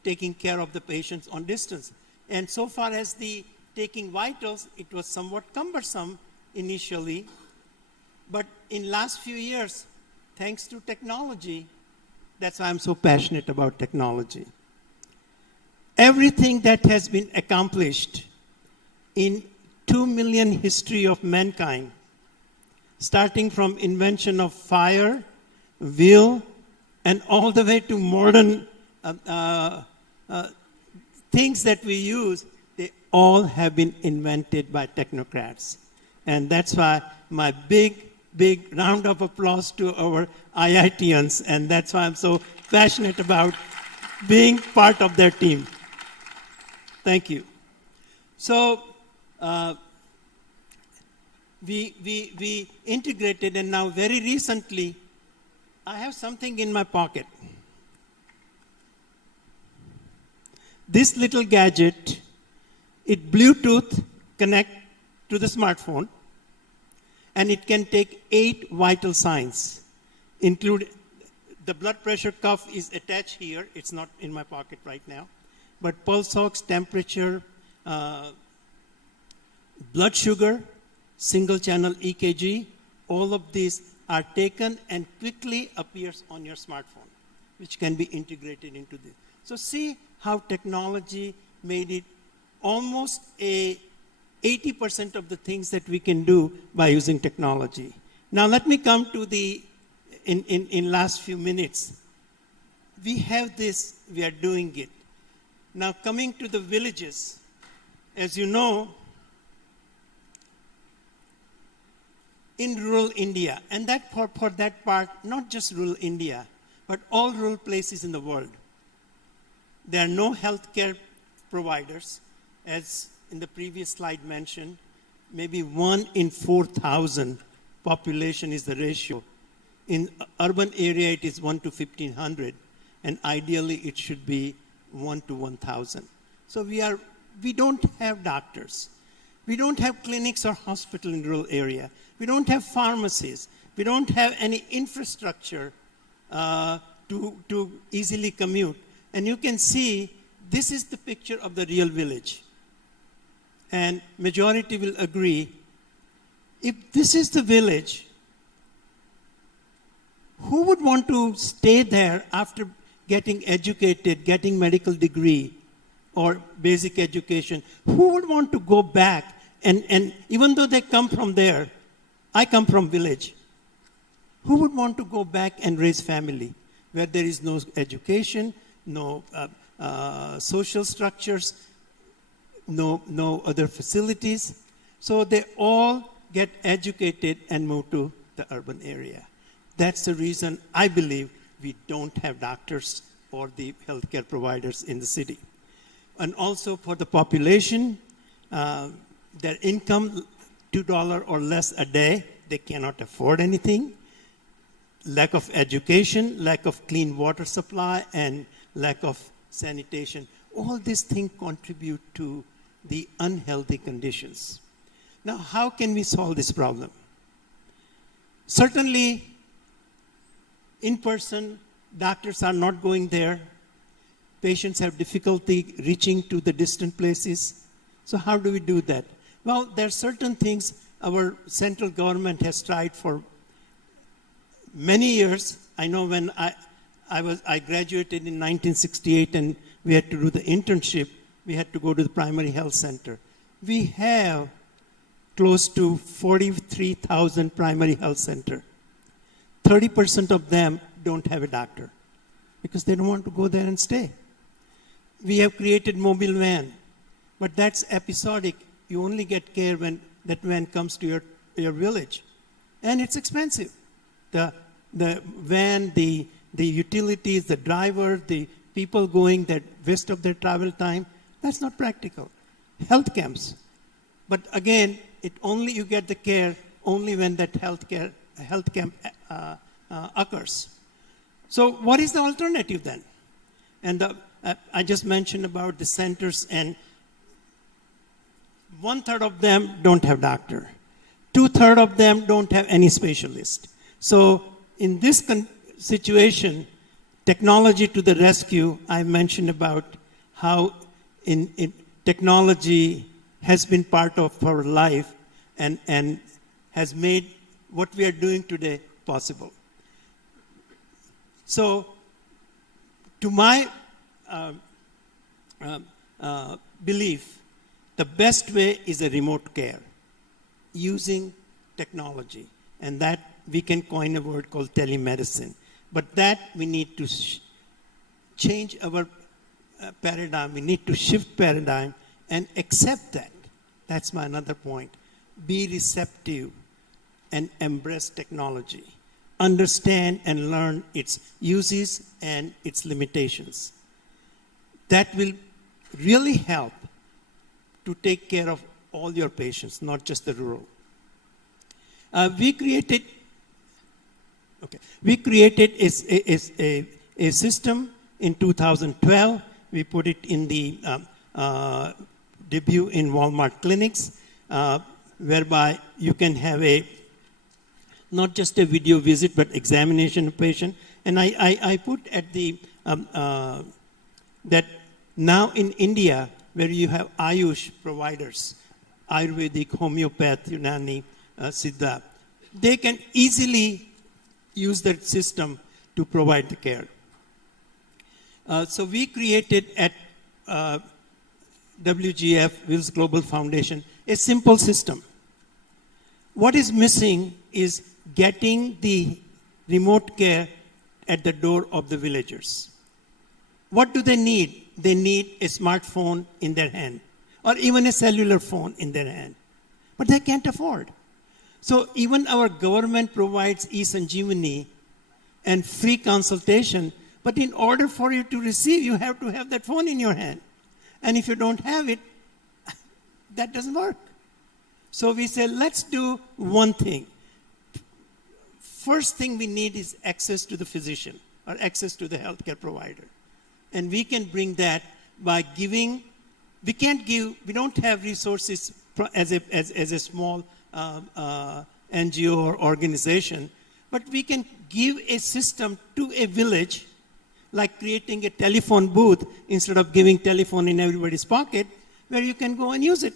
taking care of the patients on distance. And so far as the taking vitals, it was somewhat cumbersome initially. But in last few years, thanks to technology, that's why I'm so passionate about technology. Everything that has been accomplished in 2 million history of mankind, starting from invention of fire, wheel, and all the way to modern things that we use, they all have been invented by technocrats. And that's why my big round of applause to our IITians, and that's why I'm so passionate about being part of their team. Thank you. So, we integrated, and now very recently, I have something in my pocket. This little gadget, it Bluetooth connect to the smartphone, and it can take 8 vital signs, include the blood pressure cuff is attached here. It's not in my pocket right now, but pulse ox, temperature, blood sugar, single channel EKG, all of these are taken and quickly appears on your smartphone, which can be integrated into this. So see how technology made it almost 80% of the things that we can do by using technology. Now let me come to the, in last few minutes. We have this, we are doing it. Now coming to the villages, as you know, in rural India, and that for that part, not just rural India, but all rural places in the world, there are no healthcare providers, as in the previous slide mentioned. Maybe 1 in 4,000 population is the ratio. In urban area, it is 1 to 1,500, and ideally it should be 1 to 1,000. So we don't have doctors. We don't have clinics or hospital in rural area. We don't have pharmacies. We don't have any infrastructure to easily commute. And you can see this is the picture of the real village. And majority will agree, if this is the village, Who would want to stay there after getting educated, getting medical degree or basic education? Who would want to go back? And even though they come from there, I come from village. Who would want to go back and raise family where there is no education, no social structures, no other facilities? So they all get educated and move to the urban area. That's the reason I believe we don't have doctors or the healthcare providers in the city. And also for the population, their income, $2 or less a day, they cannot afford anything. Lack of education, lack of clean water supply, and lack of sanitation. All these things contribute to the unhealthy conditions. Now, how can we solve this problem? Certainly, in person, doctors are not going there. Patients have difficulty reaching to the distant places. So how do we do that? Well, there are certain things our central government has tried for many years. I know when I graduated in 1968 and we had to do the internship, we had to go to the primary health center. We have close to 43,000 primary health centers. 30% of them don't have a doctor because they don't want to go there and stay. We have created mobile van, but that's episodic. You only get care when that van comes to your village. And it's expensive. The van, the utilities, the driver, the people going that waste of their travel time, that's not practical. Health camps. But again, you get the care only when that health camp occurs. So what is the alternative then? And I just mentioned about the centers, and 1/3 of them don't have doctor. 2/3 of them don't have any specialist. So in this situation, technology to the rescue, I mentioned about how technology has been part of our life and has made what we are doing today possible. So, to my belief, the best way is a remote care using technology, and that we can coin a word called telemedicine. But that we need to change our paradigm. We need to shift paradigm and accept that. That's my another point. Be receptive and embrace technology. Understand and learn its uses and its limitations. That will really help to take care of all your patients, not just the rural. We created a system in 2012. We put it in the debut in Walmart clinics, whereby you can have not just a video visit, but examination of patient. And I put at the that now in India, where you have Ayush providers, Ayurvedic, homeopath, Unani, Siddha, they can easily use that system to provide the care. So we created at WGF, Wills Global Foundation, a simple system. What is missing is getting the remote care at the door of the villagers. What do they need? They need a smartphone in their hand, or even a cellular phone in their hand. But they can't afford. So even our government provides e-Sanjeevani and free consultation, but in order for you to receive, you have to have that phone in your hand. And if you don't have it, that doesn't work. So we say, let's do one thing. First thing we need is access to the physician or access to the healthcare provider. And we can bring that by giving, we don't have resources as a small NGO or organization, but we can give a system to a village, like creating a telephone booth instead of giving telephone in everybody's pocket, where you can go and use it.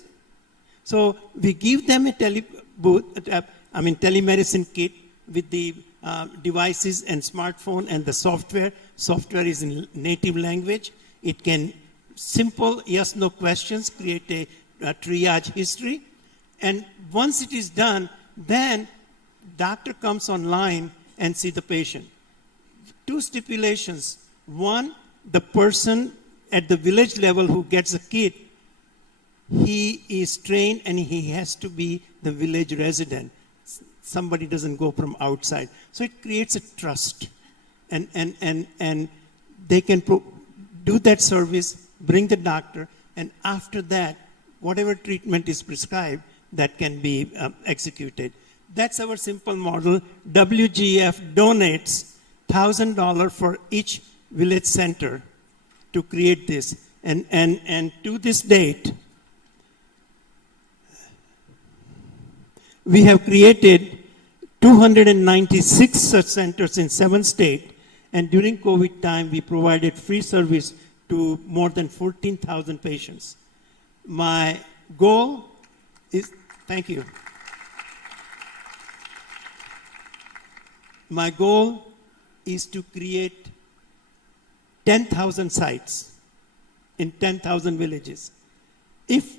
So we give them a telemedicine kit with the devices and smartphone and the software. Software is in native language. It can simple yes/no questions create a triage history. And once it is done, then doctor comes online and see the patient. Two stipulations. One, the person at the village level who gets a kit, he is trained and he has to be the village resident. Somebody doesn't go from outside. So it creates a trust. And they can do that service, bring the doctor, and after that, whatever treatment is prescribed, that can be executed. That's our simple model. WGF donates $1,000 for each village center to create this. And to this date, we have created 296 such centers in 7 states. And during COVID time, we provided free service to more than 14,000 patients. My goal is, thank you. My goal is to create 10,000 sites in 10,000 villages. If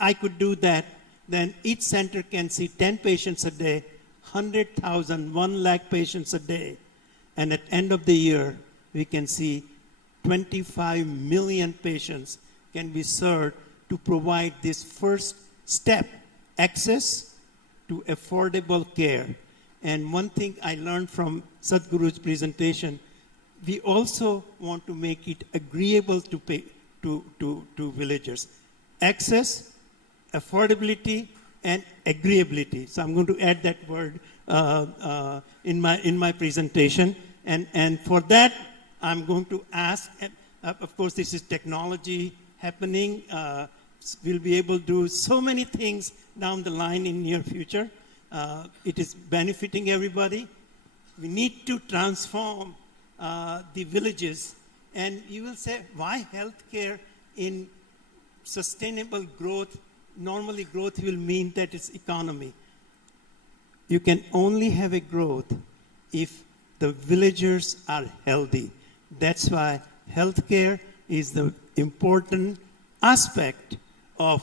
I could do that, then each center can see 10 patients a day, 100,000, 1 lakh patients a day. And at end of the year, we can see 25 million patients can be served to provide this first step, access to affordable care. And one thing I learned from Sadhguru's presentation, we also want to make it agreeable to villagers. Access, affordability, and agreeability. So I'm going to add that word in my presentation. And for that, I'm going to ask, of course, this is technology happening. We'll be able to do so many things down the line in near future. It is benefiting everybody. We need to transform the villages. And you will say, why healthcare in sustainable growth? Normally, growth will mean that it's economy. You can only have a growth if the villagers are healthy. That's why healthcare is the important aspect of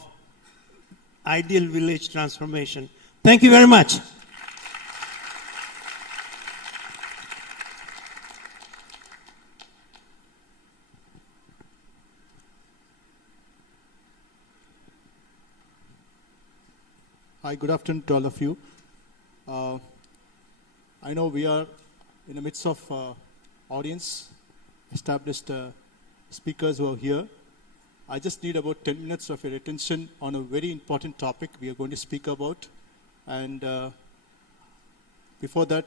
ideal village transformation. Thank you very much. Hi, good afternoon to all of you. I know we are in the midst of audience, established speakers who are here. I just need about 10 minutes of your attention on a very important topic we are going to speak about. And before that,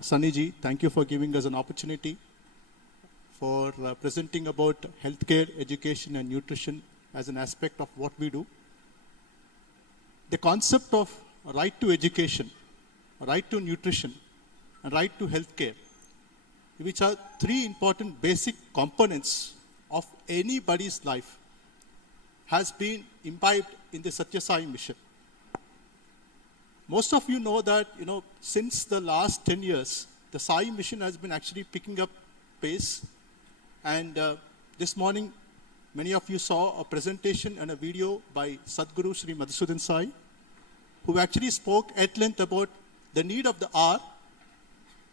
Sunny ji, thank you for giving us an opportunity for presenting about healthcare, education, and nutrition as an aspect of what we do. The concept of right to education, right to nutrition, and right to healthcare, which are 3 important basic components of anybody's life, has been imbibed in the Satya Sai mission. Most of you know that, since the last 10 years, the Sai mission has been actually picking up pace. And this morning, many of you saw a presentation and a video by Sadhguru Sri Madhusudan Sai, who actually spoke at length about the need of the hour.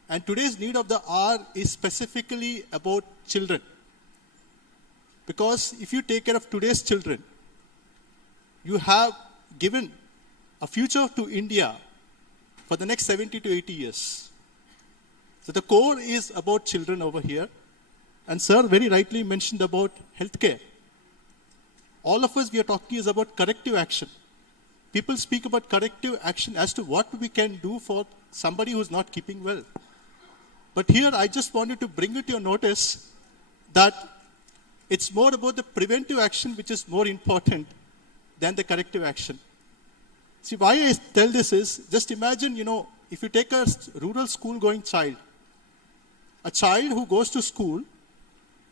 And today's need of the hour is specifically about children. Because if you take care of today's children, you have given a future to India for the next 70 to 80 years. So the core is about children over here. And sir very rightly mentioned about healthcare. All of us, we are talking is about corrective action. People speak about corrective action as to what we can do for somebody who's not keeping well. But here I just wanted to bring it to your notice that it's more about the preventive action which is more important than the corrective action. See, why I tell this is, just imagine, if you take a rural school-going child, a child who goes to school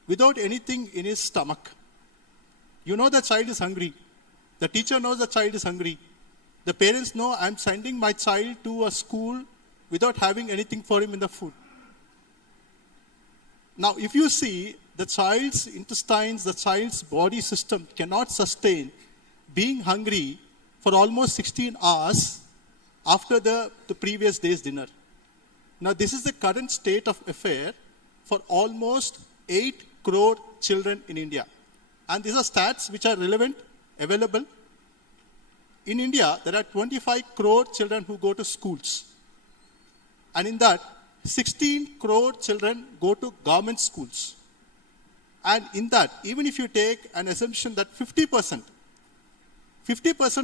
without anything in his stomach, the child is hungry. The teacher knows the child is hungry. The parents know I'm sending my child to a school without having anything for him in the food. Now, if you see, the child's intestines, the child's body system cannot sustain being hungry for almost 16 hours after the previous day's dinner. Now, this is the current state of affair for almost 8 crore children in India. And these are stats which are relevant, available. In India, there are 25 crore children who go to schools. And in that, 16 crore children go to government schools. And in that, even if you take an assumption that 50%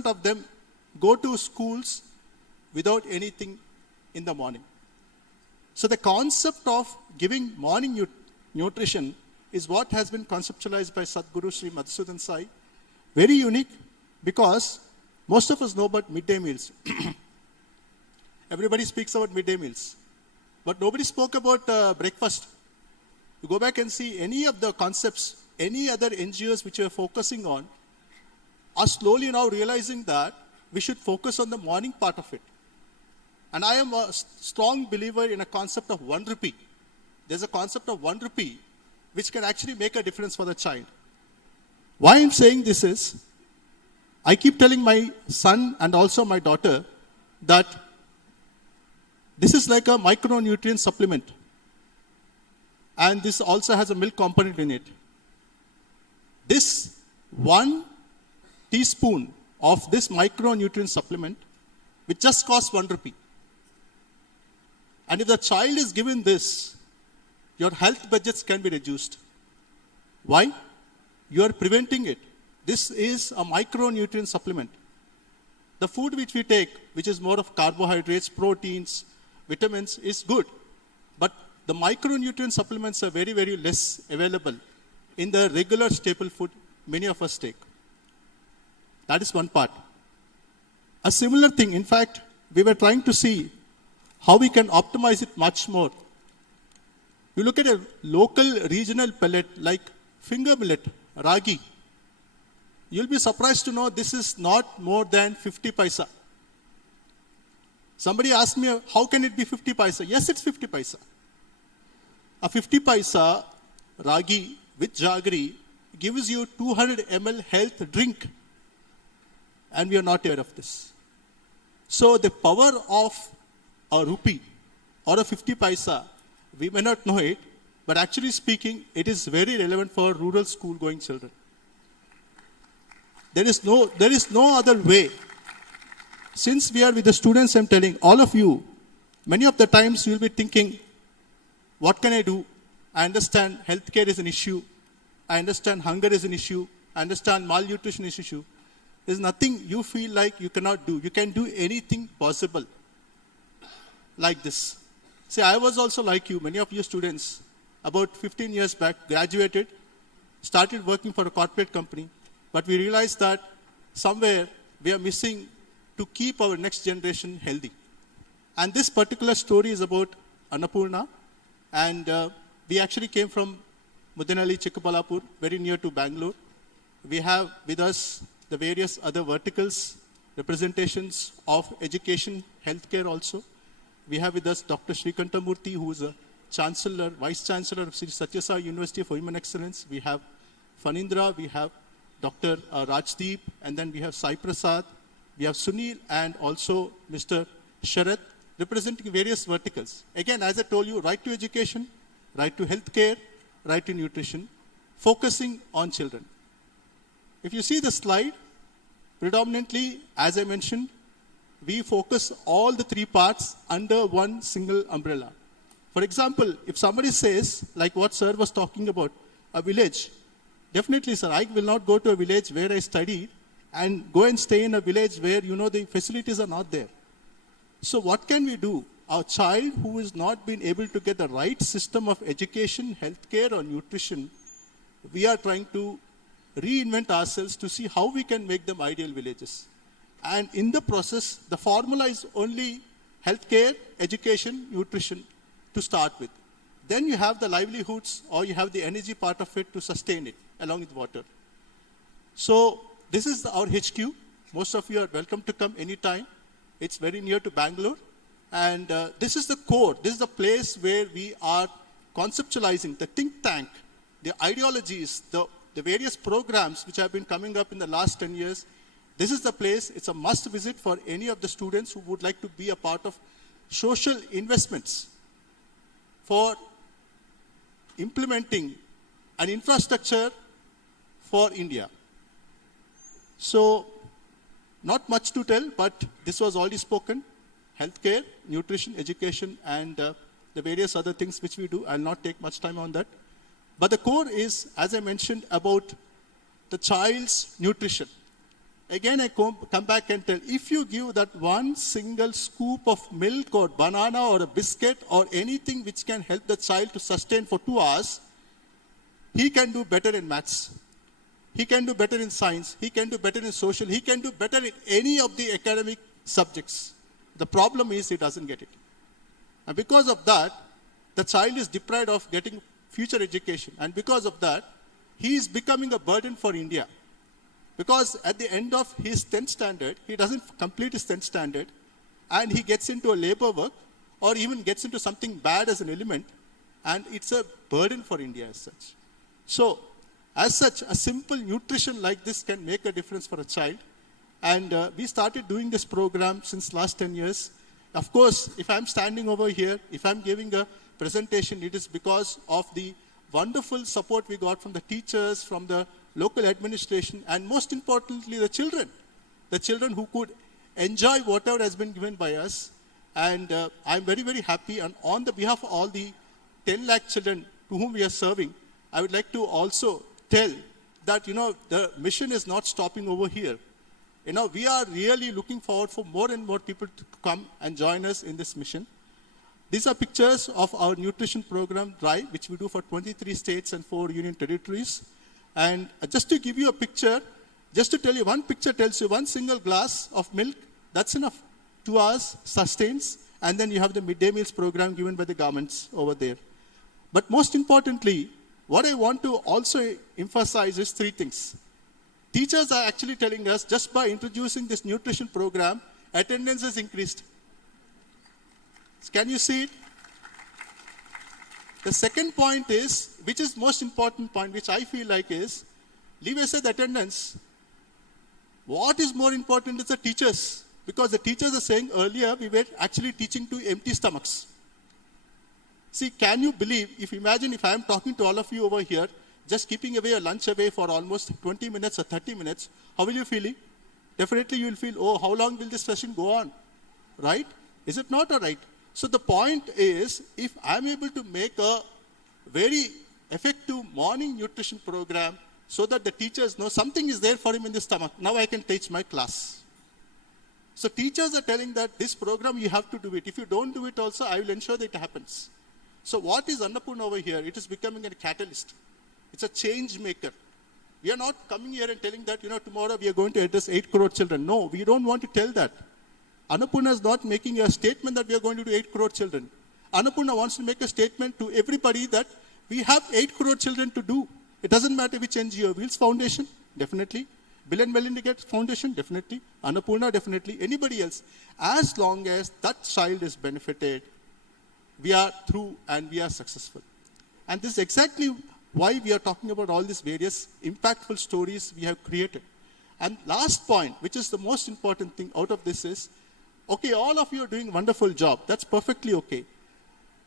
of them go to schools without anything in the morning. So the concept of giving morning nutrition is what has been conceptualized by Sadhguru Sri Madhusudan Sai. Very unique, because most of us know about midday meals. Everybody speaks about midday meals. But nobody spoke about breakfast. You go back and see any of the concepts, any other NGOs which are focusing on, are slowly now realizing that we should focus on the morning part of it. And I am a strong believer in a concept of 1 rupee. There's a concept of 1 rupee which can actually make a difference for the child. Why I'm saying this is, I keep telling my son and also my daughter that this is like a micronutrient supplement. And this also has a milk component in it. This 1 teaspoon of this micronutrient supplement, which just costs 1 rupee. And if the child is given this, your health budgets can be reduced. Why? You are preventing it. This is a micronutrient supplement. The food which we take, which is more of carbohydrates, proteins, vitamins, is good. But the micronutrient supplements are very, very less available in the regular staple food many of us take. That is one part. A similar thing, in fact, we were trying to see how we can optimize it much more. You look at a local regional pellet like finger millet, ragi. You'll be surprised to know this is not more than 50 paisa. Somebody asked me, how can it be 50 paisa? Yes, it's 50 paisa. A 50 paisa ragi with jaggery gives you 200 ml health drink. And we are not aware of this. So the power of a rupee or a 50 paisa, we may not know it, but actually speaking, it is very relevant for rural school going children. There is no other way. Since we are with the students, I'm telling all of you, many of the times you'll be thinking, what can I do? I understand healthcare is an issue. I understand hunger is an issue. I understand malnutrition is an issue. There's nothing you feel like you cannot do. You can do anything possible like this. See, I was also like you, many of you students, about 15 years back, graduated, started working for a corporate company, but we realized that somewhere we are missing to keep our next generation healthy. And this particular story is about Annapurna, and we actually came from Mudanali, Chikkaballapur, very near to Bangalore. We have with us the various other verticals, representations of education, healthcare also. We have with us Dr. Srikanta Murthy, who is a Chancellor, Vice Chancellor of Sri Satya Sai University for Human Excellence. We have Fanindra, we have Dr. Rajdeep, and then we have Sai Prasad, we have Sunil, and also Mr. Sharath, representing various verticals. Again, as I told you, right to education, right to healthcare, right to nutrition, focusing on children. If you see the slide, predominantly, as I mentioned, we focus all the 3 parts under one single umbrella. For example, if somebody says, like what sir was talking about, a village, definitely sir, I will not go to a village where I studied and go and stay in a village where, the facilities are not there. So what can we do? Our child who has not been able to get the right system of education, healthcare or nutrition, we are trying to reinvent ourselves to see how we can make them ideal villages. And in the process, the formula is only healthcare, education, nutrition to start with. Then you have the livelihoods or you have the energy part of it to sustain it along with water. So this is our HQ. Most of you are welcome to come anytime. It's very near to Bangalore. And this is the core. This is the place where we are conceptualizing the think tank, the ideologies, the various programs which have been coming up in the last 10 years. This is the place. It's a must visit for any of the students who would like to be a part of social investments for implementing an infrastructure for India. So, not much to tell, but this was already spoken. Healthcare, nutrition, education, and the various other things which we do. I'll not take much time on that. But the core is, as I mentioned, about the child's nutrition. Again, I come back and tell, if you give that one single scoop of milk or banana or a biscuit or anything which can help the child to sustain for 2 hours, he can do better in maths. He can do better in science. He can do better in social. He can do better in any of the academic subjects. The problem is he doesn't get it. And because of that, the child is deprived of getting future education. And because of that, he is becoming a burden for India. Because at the end of his 10th standard, he doesn't complete his 10th standard, and he gets into a labor work, or even gets into something bad as an element, and it's a burden for India as such. So, as such, a simple nutrition like this can make a difference for a child. And we started doing this program since last 10 years. Of course, if I'm standing over here, if I'm giving a presentation, it is because of the wonderful support we got from the teachers, from the local administration, and most importantly, the children. The children who could enjoy whatever has been given by us. And I'm very, very happy. And on the behalf of all the 10 lakh children to whom we are serving, I would like to also tell that, the mission is not stopping over here. We are really looking forward for more and more people to come and join us in this mission. These are pictures of our nutrition program drive, which we do for 23 states and 4 union territories. And just to give you a picture, just to tell you, one picture tells you one single glass of milk, that's enough. 2 hours sustains, and then you have the midday meals program given by the governments over there. But most importantly, what I want to also emphasize is 3 things. Teachers are actually telling us, just by introducing this nutrition program, attendance has increased. Can you see it? The second point is, which is most important point, which I feel like is, leave aside the attendance. What is more important is the teachers. Because the teachers are saying earlier, we were actually teaching to empty stomachs. See, can you believe, imagine if I am talking to all of you over here, just keeping away a lunch away for almost 20 minutes or 30 minutes, how will you feel? Definitely you will feel, oh, how long will this session go on? Right? Is it not all right? So the point is, if I'm able to make a very effective morning nutrition program so that the teachers know something is there for him in the stomach, now I can teach my class. So teachers are telling that this program, you have to do it. If you don't do it also, I will ensure that it happens. So what is Annapurna over here? It is becoming a catalyst. It's a change maker. We are not coming here and telling that, tomorrow we are going to address 8 crore children. No, we don't want to tell that. Annapurna is not making a statement that we are going to do 8 crore children. Annapurna wants to make a statement to everybody that we have 8 crore children to do. It doesn't matter which NGO. Wheels Foundation, definitely. Bill and Melinda Gates Foundation, definitely. Annapurna, definitely. Anybody else. As long as that child is benefited, we are through and we are successful. And this is exactly why we are talking about all these various impactful stories we have created. And last point, which is the most important thing out of this is, okay, all of you are doing a wonderful job. That's perfectly okay.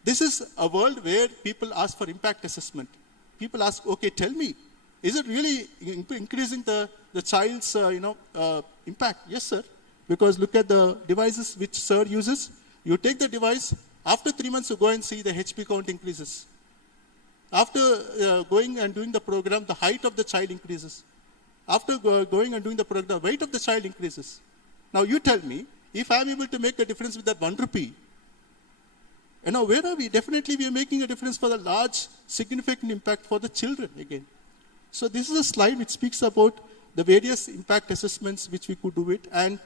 This is a world where people ask for impact assessment. People ask, okay, tell me, is it really increasing the child's impact? Yes, sir. Because look at the devices which sir uses. You take the device, after 3 months you go and see the HP count increases. After going and doing the program, the height of the child increases. After going and doing the program, the weight of the child increases. Now you tell me, if I am able to make a difference with that 1 rupee, where are we? Definitely we are making a difference for the large, significant impact for the children again. So this is a slide which speaks about the various impact assessments which we could do it, and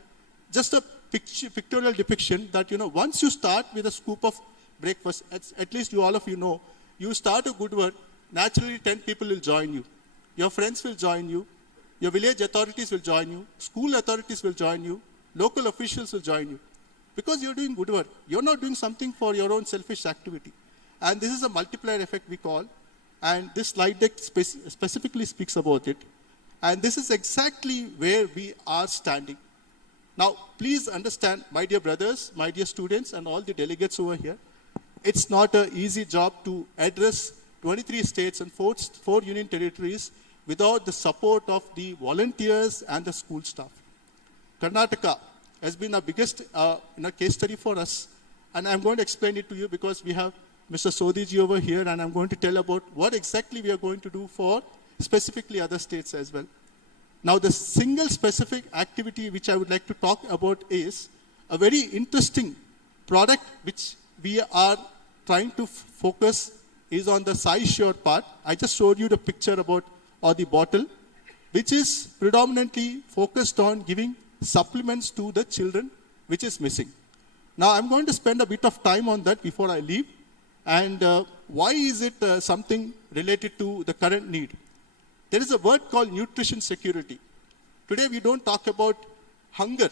just a pictorial depiction that, once you start with a scoop of breakfast, at least all of you know, you start a good work, naturally 10 people will join you. Your friends will join you. Your village authorities will join you. School authorities will join you. Local officials will join you. because you're doing good work. You're not doing something for your own selfish activity. And this is a multiplier effect we call. And this slide deck specifically speaks about it. And this is exactly where we are standing. Now, please understand, my dear brothers, my dear students, and all the delegates over here, it's not an easy job to address 23 states and 4 union territories without the support of the volunteers and the school staff. Karnataka has been our biggest case study for us, and I'm going to explain it to you because we have Mr. Sodhiji over here, and I'm going to tell about what exactly we are going to do for specifically other states as well. Now, the single specific activity which I would like to talk about is a very interesting product which we are trying to focus is on the SciSure part. I just showed you the picture about or the bottle, which is predominantly focused on giving supplements to the children, which is missing. Now, I'm going to spend a bit of time on that before I leave. And why is it something related to the current need? There is a word called nutrition security. Today, we don't talk about hunger.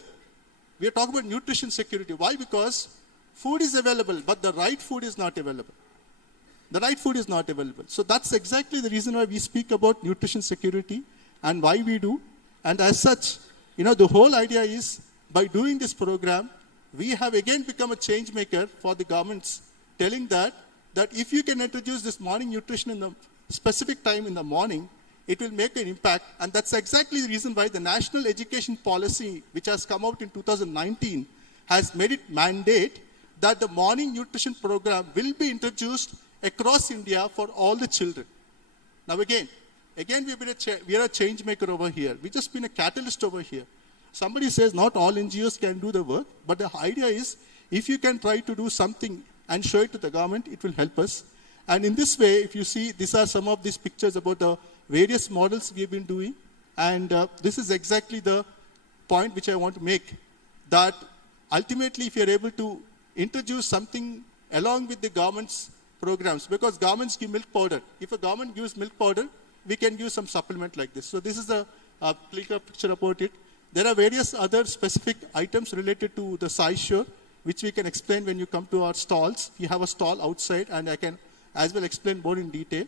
We are talking about nutrition security. Why? Because food is available, but the right food is not available. The right food is not available. So that's exactly the reason why we speak about nutrition security and why we do. And as such, the whole idea is by doing this program, we have again become a change maker for the governments, telling that if you can introduce this morning nutrition in the specific time in the morning, it will make an impact. And that's exactly the reason why the National Education Policy, which has come out in 2019, has made it mandate that the morning nutrition program will be introduced across India for all the children. Now again, we are a change maker over here. We've just been a catalyst over here. Somebody says not all NGOs can do the work, but the idea is if you can try to do something and show it to the government, it will help us. And in this way, if you see, these are some of these pictures about the various models we have been doing. And this is exactly the point which I want to make, that ultimately if you're able to introduce something along with the government's programs, because governments give milk powder. If a government gives milk powder, we can give some supplement like this. So this is a clear picture about it. There are various other specific items related to the SciSure, which we can explain when you come to our stalls. We have a stall outside, and I can as well explain more in detail.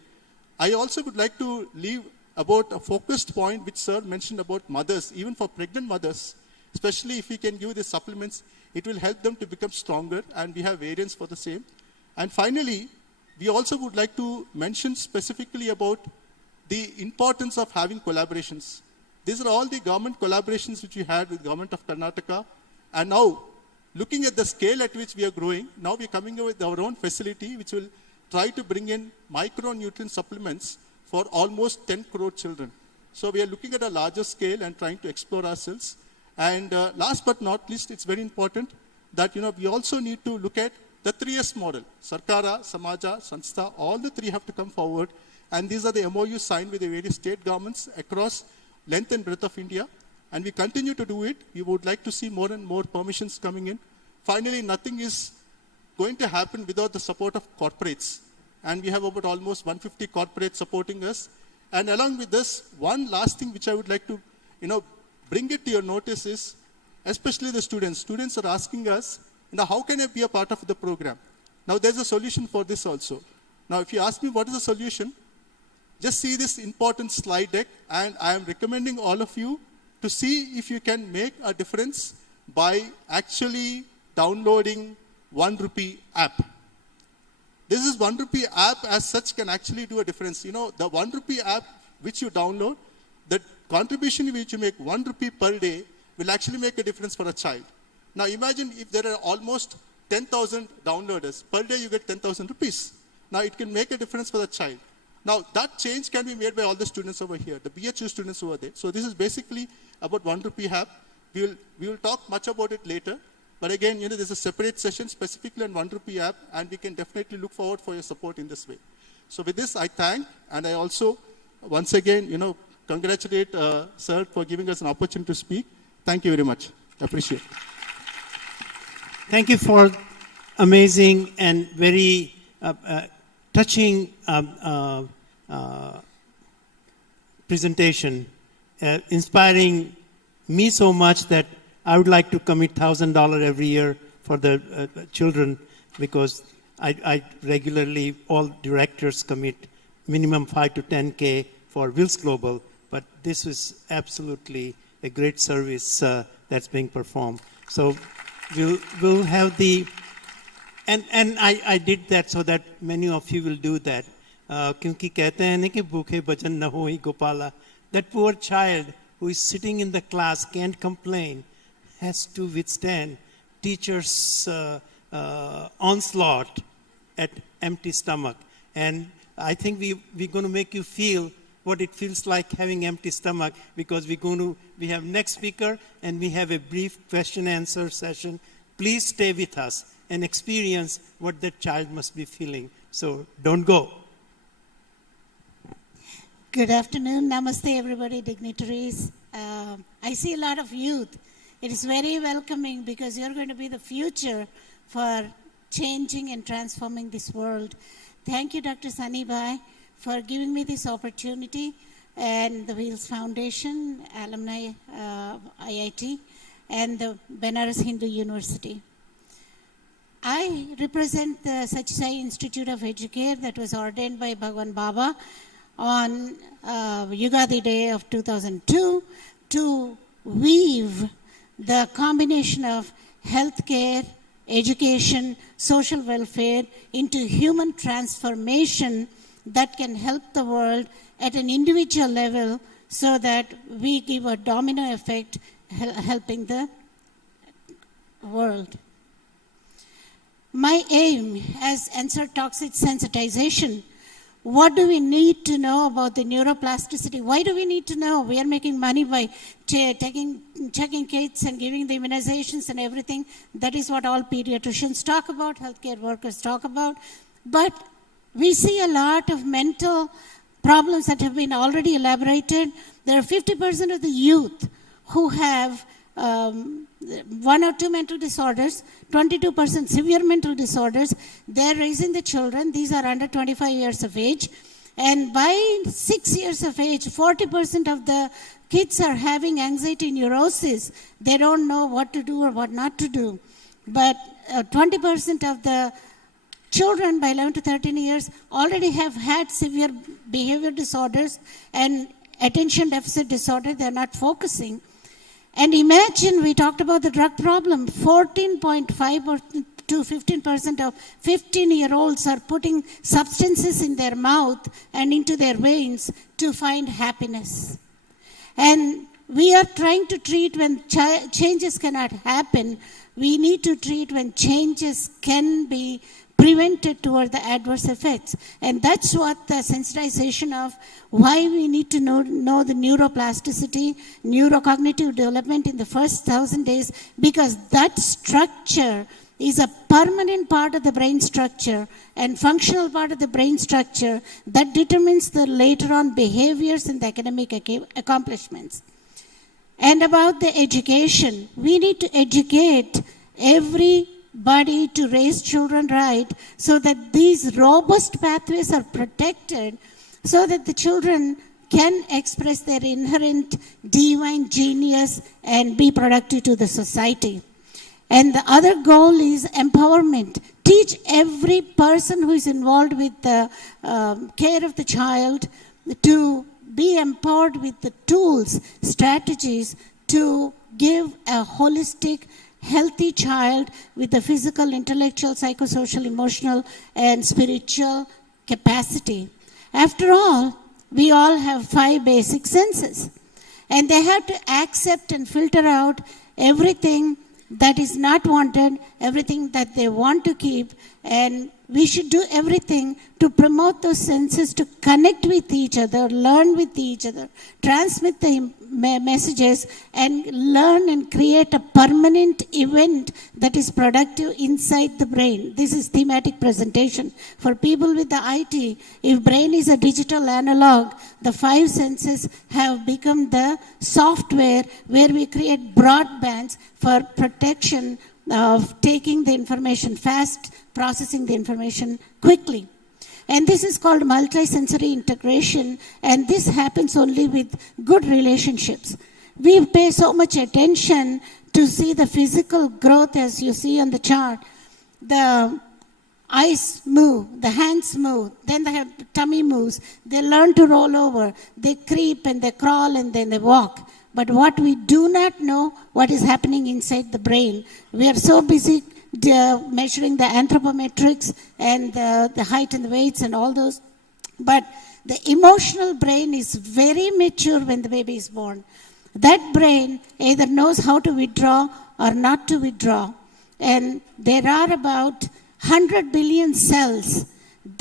I also would like to leave about a focused point which Sir mentioned about mothers, even for pregnant mothers, especially if we can give the supplements, it will help them to become stronger, and we have variants for the same. And finally, we also would like to mention specifically about the importance of having collaborations. These are all the government collaborations which we had with the government of Karnataka. And now, looking at the scale at which we are growing, now we are coming up with our own facility which will try to bring in micronutrient supplements for almost 10 crore children. So we are looking at a larger scale and trying to explore ourselves. And last but not least, it's very important that we also need to look at the 3S model. Sarkara, Samaja, Sanstha, all the three have to come forward. And these are the MOUs signed with the various state governments across length and breadth of India. And we continue to do it. We would like to see more and more permissions coming in. Finally, nothing is going to happen without the support of corporates. And we have about almost 150 corporates supporting us. And along with this, one last thing which I would like to, bring it to your notice is, especially the students. Students are asking us, how can I be a part of the program? Now, there's a solution for this also. Now, if you ask me what is the solution, just see this important slide deck, and I am recommending all of you to see if you can make a difference by actually downloading 1 rupee app. This is 1 rupee app as such can actually do a difference. The 1 rupee app which you download, the contribution which you make 1 rupee per day will actually make a difference for a child. Now imagine if there are almost 10,000 downloaders. Per day you get 10,000 rupees. Now it can make a difference for the child. Now that change can be made by all the students over here, the BHU students over there. So this is basically about 1 rupee app. We will talk much about it later. But again, there's a separate session specifically on 1 rupee app, and we can definitely look forward for your support in this way. So with this, I thank, and I also, once again, congratulate Sir for giving us an opportunity to speak. Thank you very much. I appreciate it. Thank you for amazing and very touching presentation, inspiring me so much that I would like to commit $1,000 every year for the children, because I regularly, all directors commit minimum 5 to 10K for Wills Global, but this is absolutely a great service that's being performed. So we'll have the, and I did that so that many of you will do that. क्योंकि कहते हैं ना कि भूखे बचन न हो ही Gopala. That poor child who is sitting in the class can't complain, has to withstand teachers' onslaught at empty stomach. And I think we're going to make you feel what it feels like having empty stomach, because we have next speaker and we have a brief question answer session. Please stay with us and experience what that child must be feeling. So don't go. Good afternoon. Namaste, everybody, dignitaries. I see a lot of youth. It is very welcoming because you're going to be the future for changing and transforming this world. Thank you, Dr. Sunny Bhai, for giving me this opportunity, and the Wheels Foundation, Alumni IIT, and the Benares Hindu University. I represent the Sathya Sai Institute of Educare that was ordained by Bhagwan Baba on Yugadi Day of 2002 to weave the combination of healthcare, education, social welfare into human transformation that can help the world at an individual level, so that we give a domino effect helping the world. My aim as answer toxic sensitization. What do we need to know about the neuroplasticity? Why do we need to know? We are making money by checking kids and giving the immunizations and everything. That is what all pediatricians talk about, healthcare workers talk about. But we see a lot of mental problems that have been already elaborated. There are 50% of the youth who have 1 or 2 mental disorders, 22% severe mental disorders. They're raising the children. These are under 25 years of age. And by 6 years of age, 40% of the kids are having anxiety neurosis. They don't know what to do or what not to do. But 20% of the children by 11 to 13 years already have had severe behavior disorders and attention deficit disorder. They're not focusing. And imagine, we talked about the drug problem, 14.5 to 15% of 15-year-olds are putting substances in their mouth and into their veins to find happiness. And we are trying to treat when changes cannot happen. We need to treat when changes can be prevented toward the adverse effects. And that's what the sensitization of why we need to know the neuroplasticity, neurocognitive development in the first 1,000 days, because that structure is a permanent part of the brain structure and functional part of the brain structure that determines the later on behaviors and the academic accomplishments. And about the education, we need to educate everybody to raise children right, so that these robust pathways are protected, so that the children can express their inherent divine genius and be productive to the society. And the other goal is empowerment. Teach every person who is involved with the care of the child to be empowered with the tools, strategies to give a holistic, healthy child with the physical, intellectual, psychosocial, emotional, and spiritual capacity. After all, we all have 5 basic senses, and they have to accept and filter out everything that is not wanted, everything that they want to keep, and we should do everything to promote those senses to connect with each other, learn with each other, transmit the messages, and learn and create a permanent event that is productive inside the brain. This is thematic presentation. For people with the IT, if brain is a digital analog, the 5 senses have become the software where we create broadbands for protection of taking the information fast, processing the information quickly. And this is called multisensory integration, and this happens only with good relationships. We pay so much attention to see the physical growth as you see on the chart. The eyes move, the hands move, then the tummy moves. They learn to roll over. They creep and they crawl and then they walk. But what we do not know, what is happening inside the brain. We are so busy measuring the anthropometrics and the height and the weights and all those. But the emotional brain is very mature when the baby is born. That brain either knows how to withdraw or not to withdraw. And there are about 100 billion cells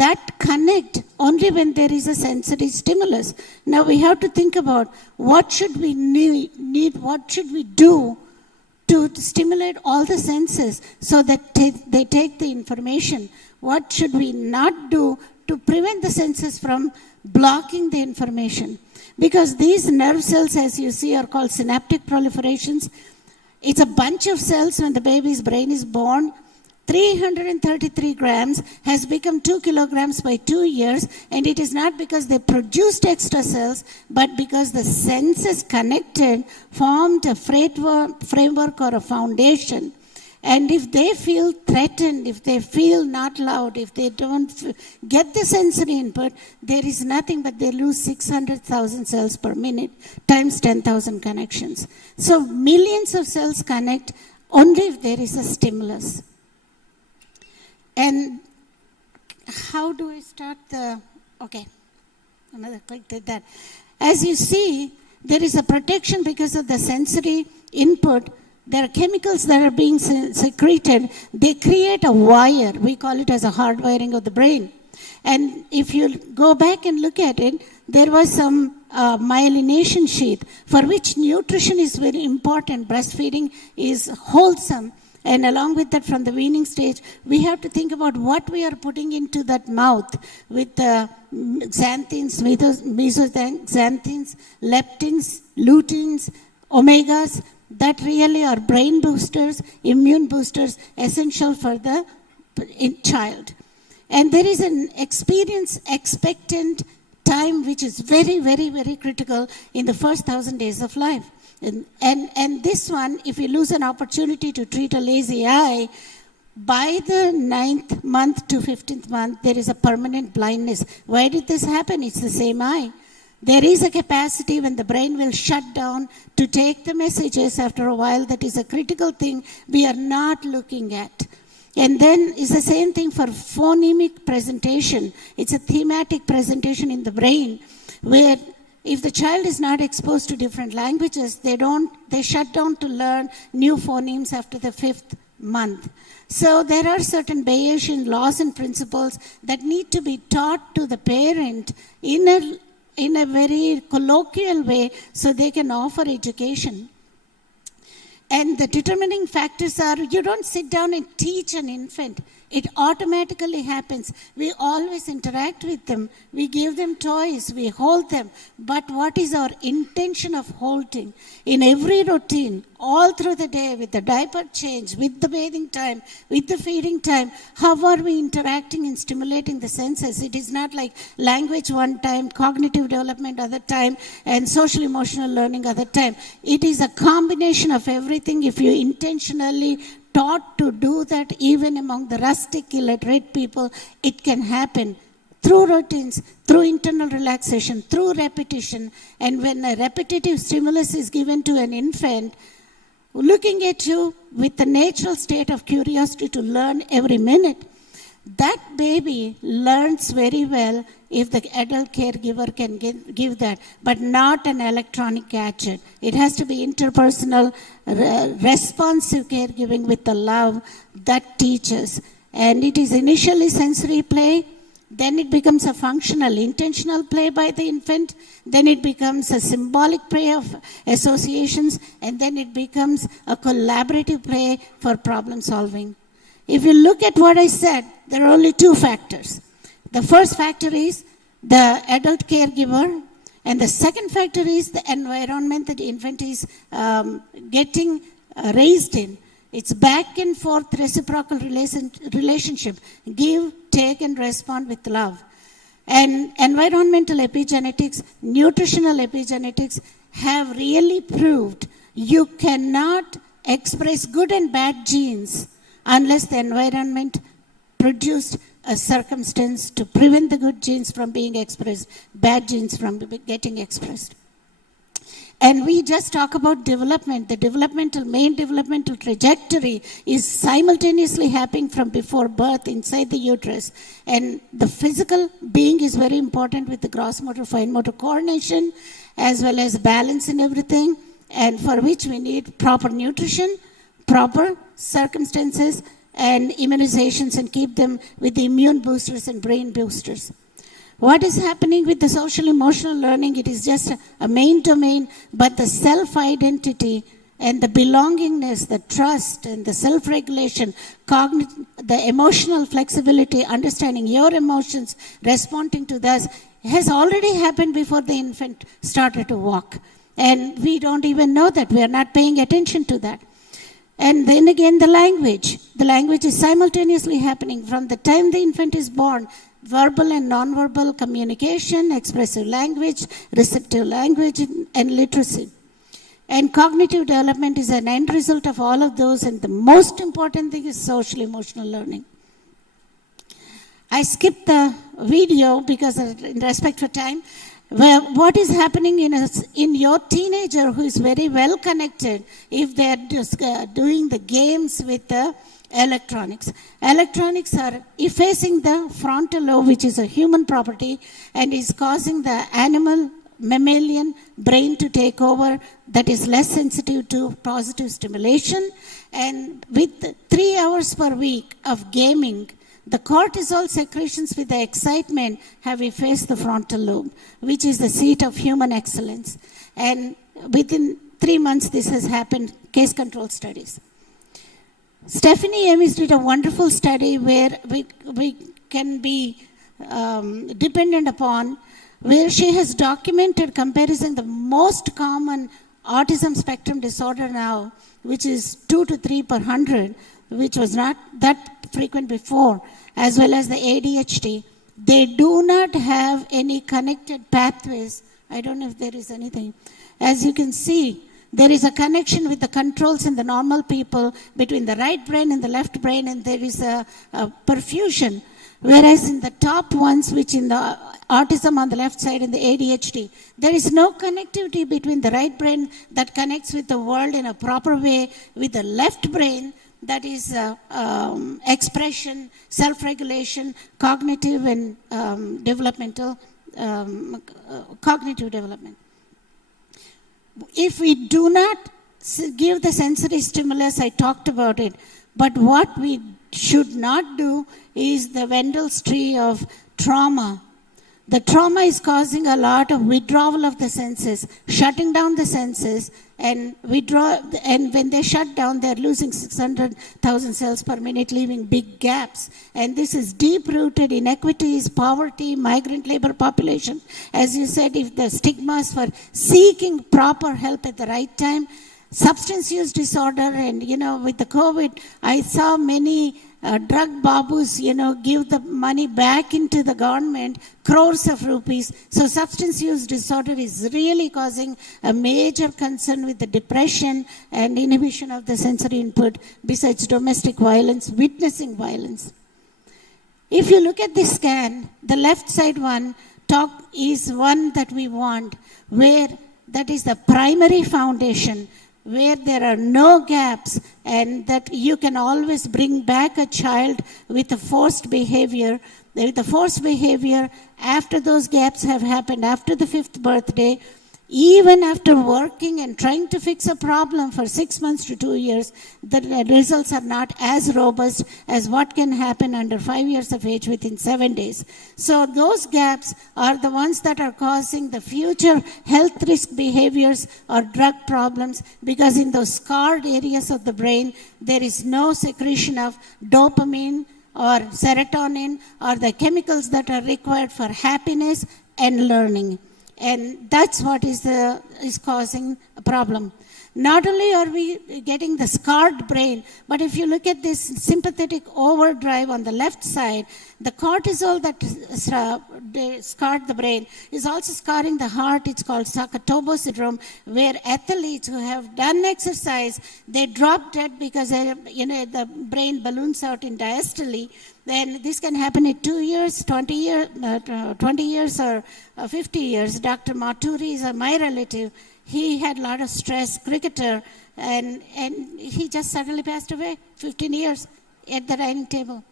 that connect only when there is a sensory stimulus. Now we have to think about what should we need, what should we do to stimulate all the senses so that they take the information. What should we not do to prevent the senses from blocking the information? Because these nerve cells, as you see, are called synaptic proliferations. It's a bunch of cells when the baby's brain is born. 333 grams has become 2 kilograms by 2 years, and it is not because they produced extra cells, but because the senses connected formed a framework or a foundation. And if they feel threatened, if they feel not loud, if they don't get the sensory input, there is nothing but they lose 600,000 cells per minute times 10,000 connections. So millions of cells connect only if there is a stimulus. And how do I start the, okay, another click did that. As you see, there is a protection because of the sensory input. There are chemicals that are being secreted. They create a wire. We call it as a hardwiring of the brain. And if you go back and look at it, there was some myelination sheath for which nutrition is very important. Breastfeeding is wholesome. And along with that, from the weaning stage, we have to think about what we are putting into that mouth with the xanthines, mesoxanthines, leptins, luteins, omegas, that really are brain boosters, immune boosters, essential for the child. And there is an expectant time which is very, very, very critical in the first 1,000 days of life. And this one, if you lose an opportunity to treat a lazy eye, by the 9th month to 15th month, there is a permanent blindness. Why did this happen? It's the same eye. There is a capacity when the brain will shut down to take the messages after a while. That is a critical thing we are not looking at. And then it's the same thing for phonemic presentation. It's a thematic presentation in the brain where if the child is not exposed to different languages, they shut down to learn new phonemes after the 5th month. So there are certain Bayesian laws and principles that need to be taught to the parent in a very colloquial way so they can offer education. And the determining factors are, you don't sit down and teach an infant. It automatically happens. We always interact with them. We give them toys. We hold them. But what is our intention of holding? In every routine, all through the day, with the diaper change, with the bathing time, with the feeding time, how are we interacting and stimulating the senses? It is not like language one time, cognitive development other time, and social emotional learning other time. It is a combination of everything. If you intentionally taught to do that even among the rustic, illiterate people, it can happen through routines, through internal relaxation, through repetition. And when a repetitive stimulus is given to an infant, looking at you with the natural state of curiosity to learn every minute, that baby learns very well if the adult caregiver can give that, but not an electronic gadget. It has to be interpersonal, responsive caregiving with the love that teaches. And it is initially sensory play, then it becomes a functional, intentional play by the infant, then it becomes a symbolic play of associations, and then it becomes a collaborative play for problem solving. If you look at what I said, there are only two factors. The first factor is the adult caregiver, and the second factor is the environment that the infant is getting raised in. It's back and forth reciprocal relationship. Give, take, and respond with love. And environmental epigenetics, nutritional epigenetics have really proved you cannot express good and bad genes unless the environment produced a circumstance to prevent the good genes from being expressed, bad genes from getting expressed. And we just talk about development. The main developmental trajectory is simultaneously happening from before birth inside the uterus. And the physical being is very important with the gross motor, fine motor coordination, as well as balance in everything, and for which we need proper nutrition, proper circumstances, and immunizations, and keep them with the immune boosters and brain boosters. What is happening with the social emotional learning? It is just a main domain, but the self-identity and the belongingness, the trust and the self-regulation, the emotional flexibility, understanding your emotions, responding to those, has already happened before the infant started to walk. And we don't even know that. We are not paying attention to that. And then again, the language. The language is simultaneously happening from the time the infant is born. Verbal and non-verbal communication, expressive language, receptive language, and literacy. And cognitive development is an end result of all of those, and the most important thing is social emotional learning. I skipped the video because in respect for time. Well, what is happening in your teenager who is very well connected if they are just doing the games with the electronics. Electronics are effacing the frontal lobe, which is a human property, and is causing the animal mammalian brain to take over, that is less sensitive to positive stimulation. And with 3 hours per week of gaming, the cortisol secretions with the excitement have effaced the frontal lobe, which is the seat of human excellence. And within 3 months, this has happened, case control studies. Stephanie Amis did a wonderful study where we can be dependent upon, where she has documented comparison the most common autism spectrum disorder now, which is 2 to 3 per 100, which was not that frequent before, as well as the ADHD. They do not have any connected pathways. I don't know if there is anything. As you can see, there is a connection with the controls in the normal people between the right brain and the left brain, and there is a perfusion. Whereas in the top ones, which in the autism on the left side and the ADHD, there is no connectivity between the right brain that connects with the world in a proper way with the left brain that is expression, self-regulation, cognitive and developmental, cognitive development. If we do not give the sensory stimulus, I talked about it, but what we should not do is the Wendel's tree of trauma. The trauma is causing a lot of withdrawal of the senses, shutting down the senses, and when they shut down, they're losing 600,000 cells per minute, leaving big gaps. And this is deep-rooted inequities, poverty, migrant labor population. As you said, if the stigmas for seeking proper help at the right time, substance use disorder, and with the COVID, I saw many drug babus, give the money back into the government, crores of rupees. So substance use disorder is really causing a major concern with the depression and inhibition of the sensory input, besides domestic violence, witnessing violence. If you look at this scan, the left side one is one that we want, where that is the primary foundation, where there are no gaps, and that you can always bring back a child with a forced behavior. With the forced behavior, after those gaps have happened, after the 5th birthday, even after working and trying to fix a problem for 6 months to 2 years, the results are not as robust as what can happen under 5 years of age within 7 days. So those gaps are the ones that are causing the future health risk behaviors or drug problems, because in those scarred areas of the brain, there is no secretion of dopamine or serotonin or the chemicals that are required for happiness and learning. And that's what is causing a problem. Not only are we getting the scarred brain, but if you look at this sympathetic overdrive on the left side, the cortisol that scarred the brain is also scarring the heart. It's called Sakatobo syndrome, where athletes who have done exercise, they drop dead because the brain balloons out in diastole. Then this can happen in 2 years, 20 years, or 50 years. Dr. Maturi is my relative. He had a lot of stress, cricketer, and he just suddenly passed away, 15 years at the dining table.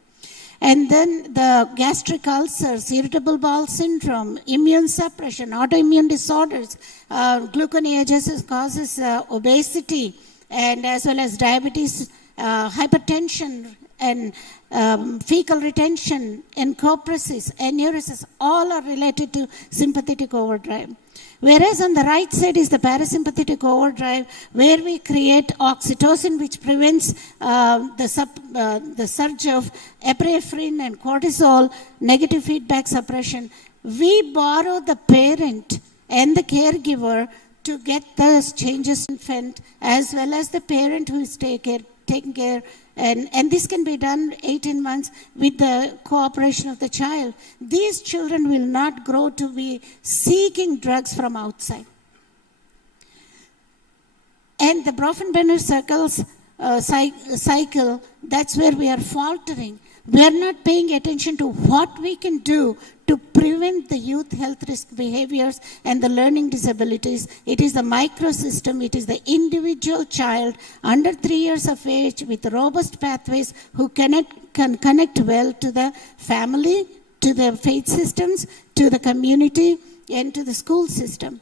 And then the gastric ulcers, irritable bowel syndrome, immune suppression, autoimmune disorders, gluconeogenesis causes obesity, and as well as diabetes, hypertension, and fecal retention, encopresis, enuresis, all are related to sympathetic overdrive. Whereas on the right side is the parasympathetic overdrive, where we create oxytocin, which prevents the surge of epinephrine and cortisol, negative feedback suppression. We borrow the parent and the caregiver to get those changes in infant, as well as the parent who is taking care. And this can be done 18 months with the cooperation of the child. These children will not grow to be seeking drugs from outside. And the Bronfenbrenner cycle, that's where we are faltering. We are not paying attention to what we can do to prevent the youth health risk behaviors and the learning disabilities. It is the microsystem, it is the individual child under 3 years of age with robust pathways who can connect well to the family, to the faith systems, to the community, and to the school system.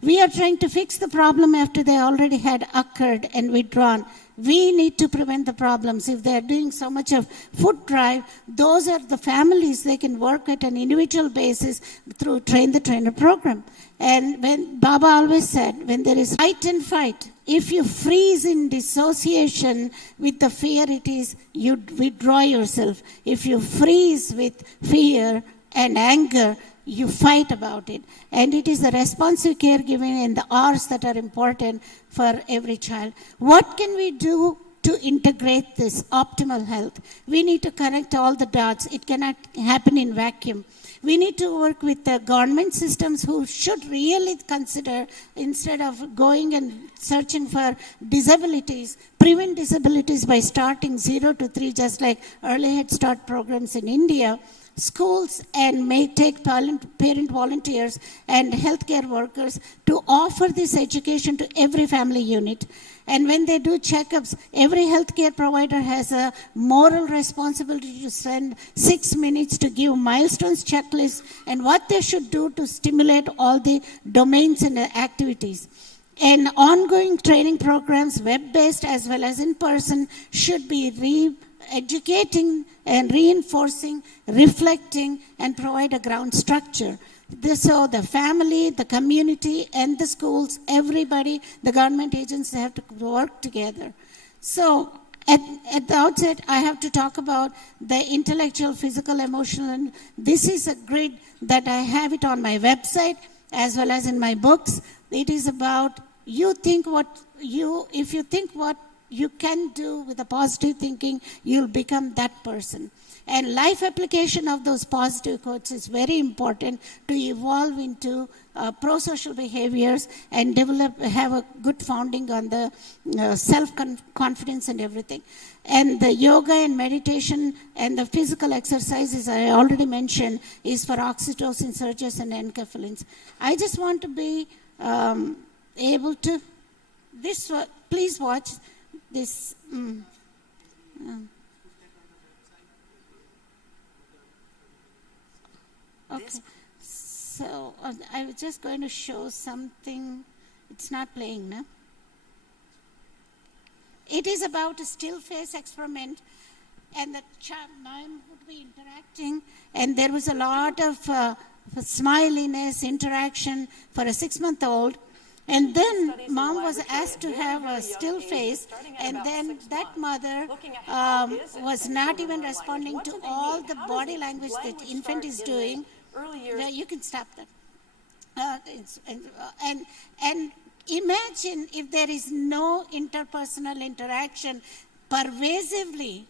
We are trying to fix the problem after they already had occurred and withdrawn. We need to prevent the problems. If they are doing so much of food drive, those are the families they can work at an individual basis through Train the Trainer program. And when Baba always said, when there is fight and fight, if you freeze in dissociation with the fear, it is you withdraw yourself. If you freeze with fear and anger, you fight about it. And it is the responsive caregiving and the R's that are important for every child. What can we do to integrate this optimal health? We need to connect all the dots. It cannot happen in vacuum. We need to work with the government systems who should really consider, instead of going and searching for disabilities, prevent disabilities by starting 0 to 3, just like early Head Start programs in India. Schools and may take parent volunteers and healthcare workers to offer this education to every family unit. And when they do checkups, every healthcare provider has a moral responsibility to spend 6 minutes to give milestones checklists and what they should do to stimulate all the domains and activities. And ongoing training programs, web-based as well as in-person, should be educating and reinforcing, reflecting, and provide a ground structure. So the family, the community, and the schools, everybody, the government agencies have to work together. So at the outset, I have to talk about the intellectual, physical, emotional, and this is a grid that I have it on my website as well as in my books. It is about if you think what you can do with a positive thinking, you'll become that person. And life application of those positive quotes is very important to evolve into pro-social behaviors and have a good founding on the self-confidence and everything. And the yoga and meditation and the physical exercises I already mentioned is for oxytocin surges and enkephalins. I just want to be able to, please watch this. Okay, so I was just going to show something. It's not playing, no? It is about a still face experiment, and the mom would be interacting, and there was a lot of smiliness, interaction for a 6-month-old. And then mom was asked to have a still face, and then that mother was not even responding to all the body language that infant is doing. You can stop that. And Imagine if there is no interpersonal interaction pervasively,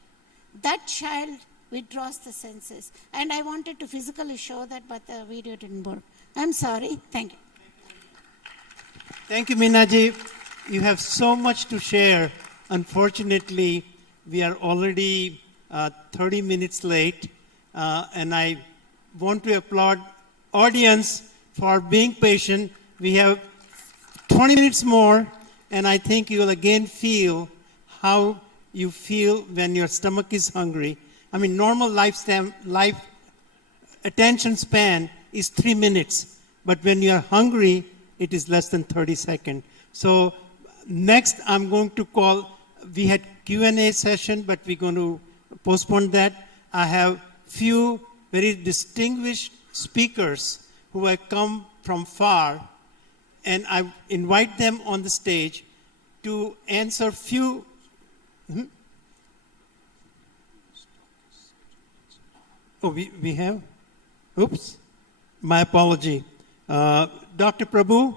that child withdraws the senses. And I wanted to physically show that, but the video didn't work. I'm sorry. Thank you. Thank you, Minaji. You have so much to share. Unfortunately, we are already 30 minutes late, and I want to applaud audience for being patient. We have 20 minutes more, and I think you will again feel how you feel when your stomach is hungry. I mean, normal life attention span is 3 minutes, but when you are hungry, it is less than 30 seconds. So next, I'm going to call, we had Q&A session, but we're going to postpone that. I have few very distinguished speakers who have come from far, and I invite them on the stage to answer few. Oh, we have? Oops. My apology. Dr. Prabhu?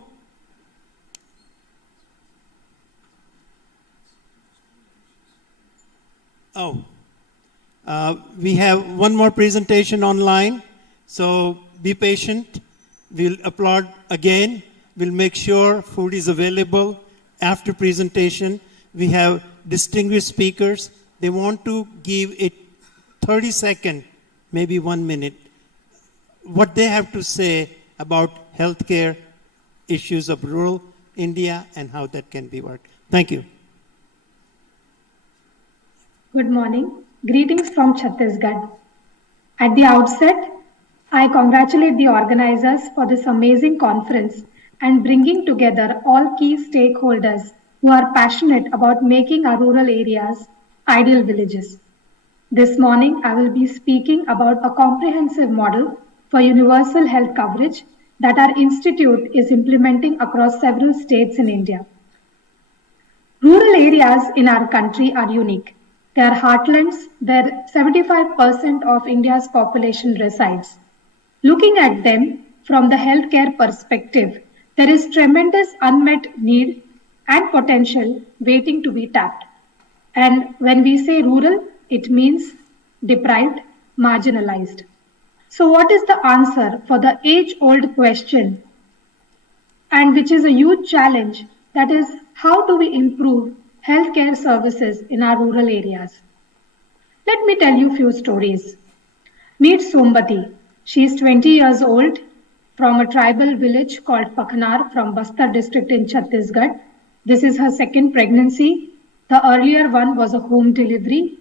Oh. We have one more presentation online, so be patient. We'll applaud again. We'll make sure food is available after presentation. We have distinguished speakers. They want to give it 30 seconds, maybe 1 minute, what they have to say about healthcare issues of rural India and how that can be worked. Thank you. Good morning. Greetings from Chhattisgarh. At the outset, I congratulate the organizers for this amazing conference and bringing together all key stakeholders who are passionate about making our rural areas ideal villages. This morning, I will be speaking about a comprehensive model for universal health coverage that our institute is implementing across several states in India. Rural areas in our country are unique. They are heartlands where 75% of India's population resides. Looking at them from the healthcare perspective, there is tremendous unmet need and potential waiting to be tapped. And when we say rural, it means deprived, marginalized. So what is the answer for the age-old question, and which is a huge challenge, that is, how do we improve healthcare services in our rural areas? Let me tell you a few stories. Meet Sombati. She is 20 years old from a tribal village called Pakhanar from Bastar district in Chhattisgarh. This is her second pregnancy. The earlier one was a home delivery.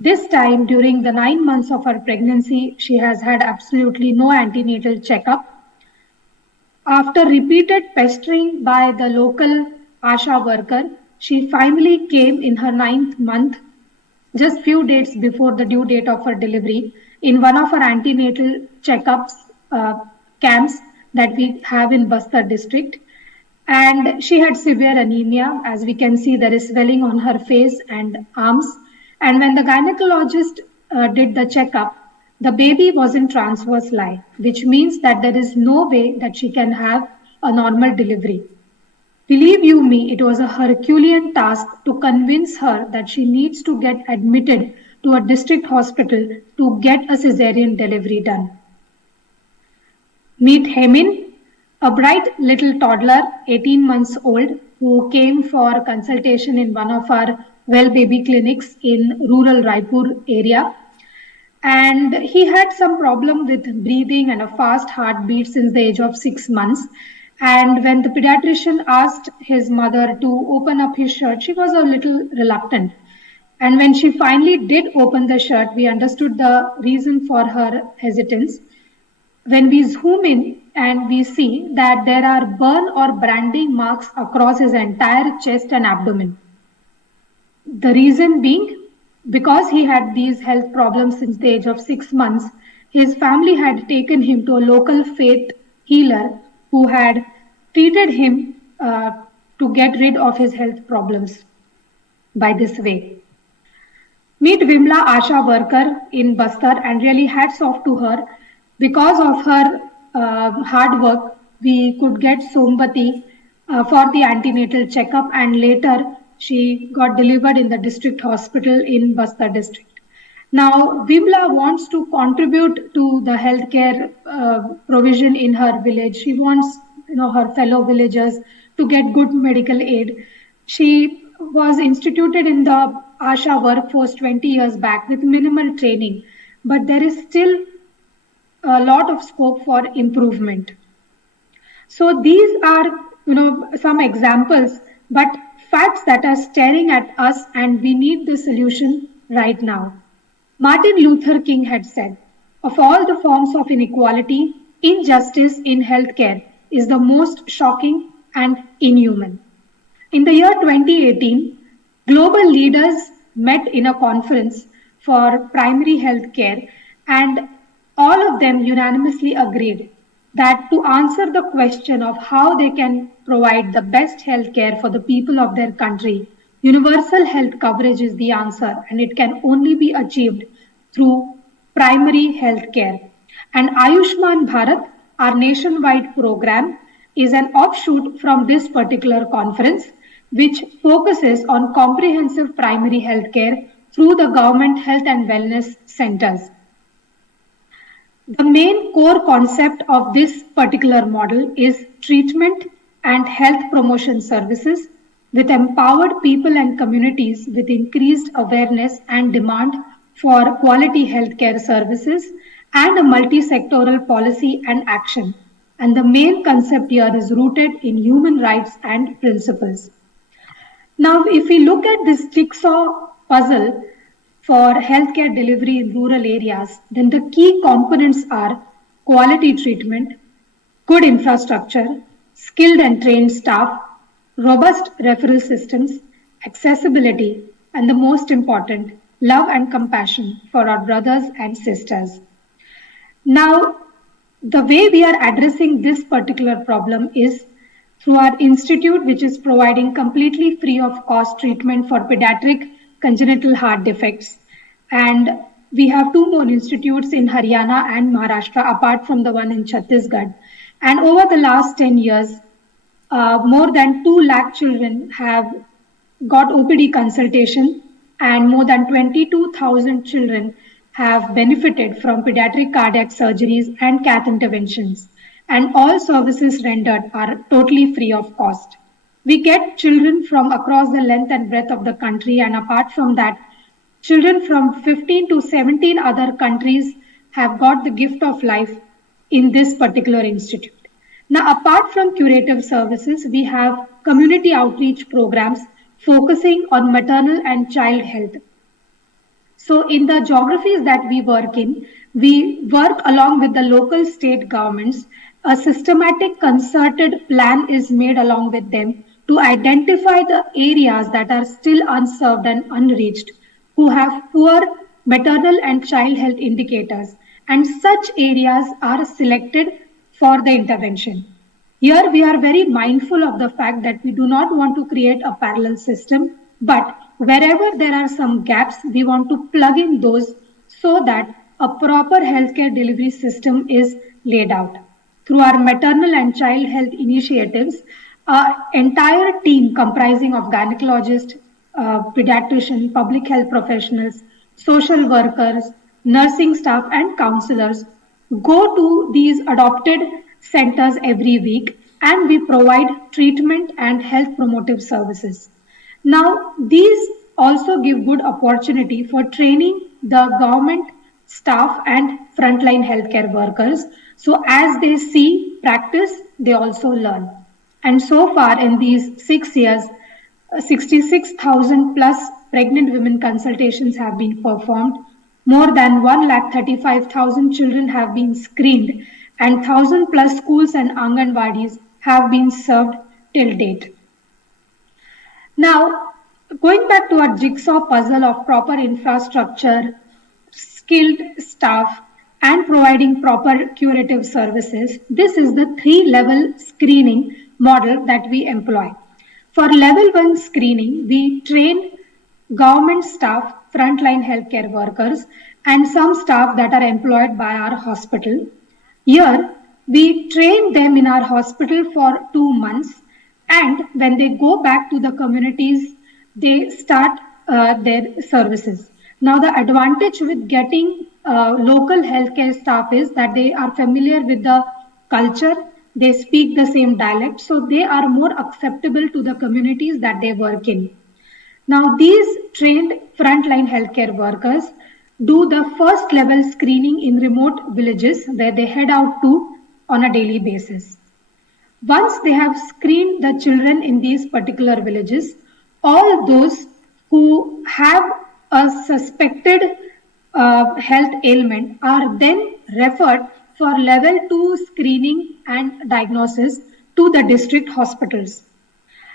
This time, during the 9 months of her pregnancy, she has had absolutely no antenatal checkup. After repeated pestering by the local ASHA worker, she finally came in her 9th month, just few days before the due date of her delivery, in one of her antenatal checkups camps that we have in Bastar district. And she had severe anemia. As we can see, there is swelling on her face and arms. And when the gynecologist did the checkup, the baby was in transverse lie, which means that there is no way that she can have a normal delivery. Believe you me, it was a Herculean task to convince her that she needs to get admitted to a district hospital to get a cesarean delivery done. Meet Hemin, a bright little toddler, 18 months old, who came for consultation in one of our well baby clinics in rural Raipur area. And he had some problem with breathing and a fast heartbeat since the age of 6 months. And when the pediatrician asked his mother to open up his shirt, she was a little reluctant. And when she finally did open the shirt, we understood the reason for her hesitance. When we zoom in and we see that there are burn or branding marks across his entire chest and abdomen. The reason being, because he had these health problems since the age of 6 months, his family had taken him to a local faith healer who had treated him to get rid of his health problems by this way. Meet Vimla, ASHA worker in Bastar, and really hats off to her. Because of her hard work, we could get Sombati for the antenatal checkup, and later she got delivered in the district hospital in Bastar district. Now, Vimla wants to contribute to the healthcare provision in her village. She wants, her fellow villagers to get good medical aid. She was instituted in the ASHA workforce 20 years back with minimal training, but there is still a lot of scope for improvement. So these are, some examples, but facts that are staring at us, and we need the solution right now. Martin Luther King had said, of all the forms of inequality, injustice in healthcare is the most shocking and inhuman. In the year 2018, global leaders met in a conference for primary healthcare, and all of them unanimously agreed that to answer the question of how they can provide the best healthcare for the people of their country, universal health coverage is the answer, and it can only be achieved through primary health care. And Ayushman Bharat, our nationwide program, is an offshoot from this particular conference, which focuses on comprehensive primary health care through the government health and wellness centers. The main core concept of this particular model is treatment and health promotion services with empowered people and communities with increased awareness and demand for quality healthcare services and a multi-sectoral policy and action. And the main concept here is rooted in human rights and principles. Now, if we look at this jigsaw puzzle for healthcare delivery in rural areas, then the key components are quality treatment, good infrastructure, skilled and trained staff, robust referral systems, accessibility, and the most important, love and compassion for our brothers and sisters. Now, the way we are addressing this particular problem is through our institute, which is providing completely free of cost treatment for pediatric congenital heart defects. And we have 2 more institutes in Haryana and Maharashtra, apart from the one in Chhattisgarh. And over the last 10 years, more than 2 lakh children have got OPD consultation, and more than 22,000 children have benefited from pediatric cardiac surgeries and cath interventions. And all services rendered are totally free of cost. We get children from across the length and breadth of the country, and apart from that, children from 15 to 17 other countries have got the gift of life in this particular institute. Now, apart from curative services, we have community outreach programs focusing on maternal and child health. So in the geographies that we work in, we work along with the local state governments. A systematic concerted plan is made along with them to identify the areas that are still unserved and unreached, who have poor maternal and child health indicators, and such areas are selected for the intervention. Here we are very mindful of the fact that we do not want to create a parallel system, but wherever there are some gaps, we want to plug in those so that a proper healthcare delivery system is laid out. Through our maternal and child health initiatives, our entire team comprising of gynecologists, pediatrician, public health professionals, social workers, nursing staff, and counselors go to these adopted centers every week, and we provide treatment and health promotive services. Now, these also give good opportunity for training the government staff and frontline healthcare workers. So as they see practice, they also learn. And so far in these 6 years, 66,000 plus pregnant women consultations have been performed. More than 135,000 children have been screened, and 1,000 plus schools and Anganwadis have been served till date. Now, going back to our jigsaw puzzle of proper infrastructure, skilled staff, and providing proper curative services, this is the 3-level screening model that we employ. For level 1 screening, we train government staff, frontline healthcare workers, and some staff that are employed by our hospital. Here, we train them in our hospital for 2 months, And when they go back to the communities, they start their services. Now, the advantage with getting local healthcare staff is that they are familiar with the culture, they speak the same dialect, so they are more acceptable to the communities that they work in. Now, these trained frontline healthcare workers do the first level screening in remote villages where they head out to on a daily basis. Once they have screened the children in these particular villages, all those who have a suspected health ailment are then referred for level 2 screening and diagnosis to the district hospitals.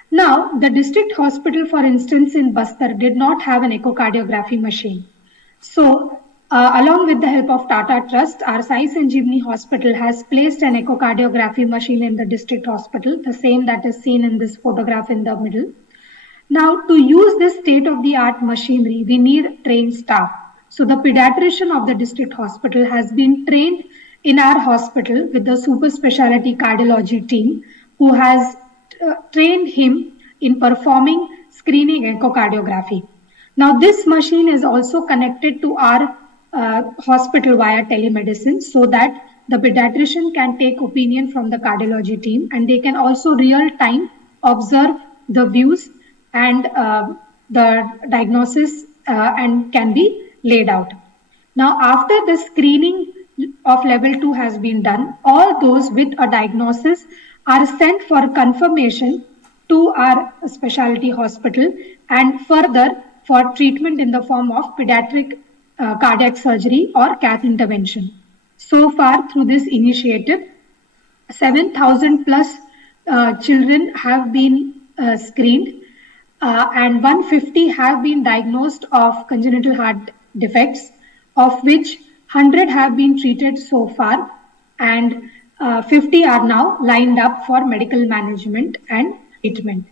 Now, the district hospital, for instance, in Bastar did not have an echocardiography machine. So, along with the help of Tata Trust, our Sai Sanjeevani Hospital has placed an echocardiography machine in the district hospital, the same that is seen in this photograph in the middle. Now, to use this state-of-the-art machinery, we need trained staff. So, the pediatrician of the district hospital has been trained in our hospital with the super specialty cardiology team who has trained him in performing screening echocardiography. Now, this machine is also connected to our hospital via telemedicine so that the pediatrician can take opinion from the cardiology team, and they can also real time observe the views and the diagnosis and can be laid out. Now, after the screening of level 2 has been done, all those with a diagnosis are sent for confirmation to our specialty hospital and further for treatment in the form of pediatric cardiac surgery or cath intervention. So far, through this initiative, 7,000 plus children have been screened and 150 have been diagnosed of congenital heart defects, of which 100 have been treated so far and 50 are now lined up for medical management and treatment.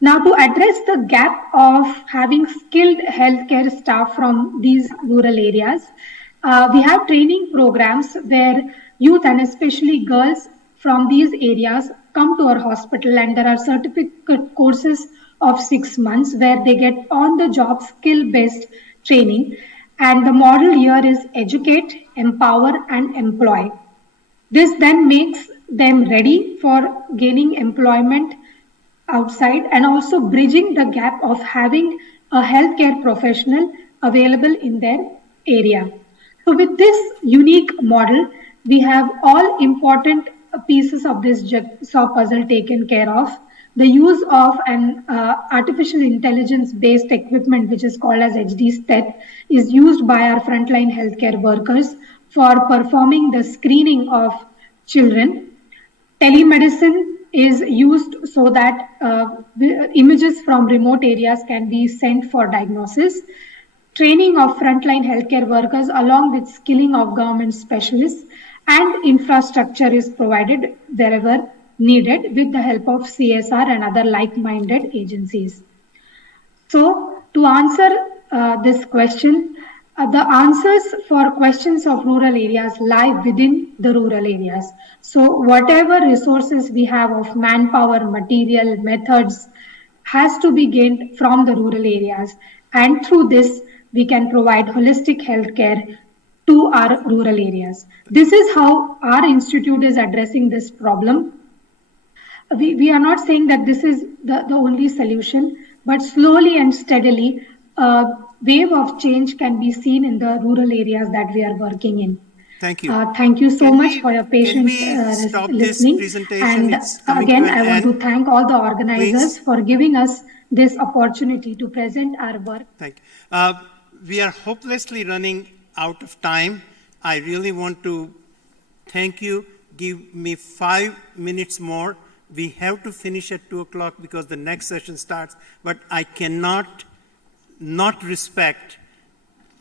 Now, to address the gap of having skilled healthcare staff from these rural areas, we have training programs where youth and especially girls from these areas come to our hospital, and there are certificate courses of 6 months where they get on-the-job skill-based training. And the model here is educate, empower, and employ. This then makes them ready for gaining employment outside and also bridging the gap of having a healthcare professional available in their area. So with this unique model, we have all important pieces of this jigsaw puzzle taken care of. The use of an artificial intelligence based equipment, which is called as HD-STET, is used by our frontline healthcare workers for performing the screening of children. Telemedicine is used so that images from remote areas can be sent for diagnosis. Training of frontline healthcare workers along with skilling of government specialists, and infrastructure is provided wherever needed with the help of CSR and other like-minded agencies. So to answer this question, the answers for questions of rural areas lie within the rural areas. So whatever resources we have of manpower, material, methods has to be gained from the rural areas. And through this, we can provide holistic healthcare to our rural areas. This is how our institute is addressing this problem. We are not saying that this is the only solution, but slowly and steadily, a wave of change can be seen in the rural areas that we are working in. Thank you. Thank you so much for your patient listening. And again, I want to thank all the organizers for giving us this opportunity to present our work. Thank you. We are hopelessly running out of time. I really want to thank you. Give me 5 minutes more. We have to finish at 2 o'clock because the next session starts, but I cannot not respect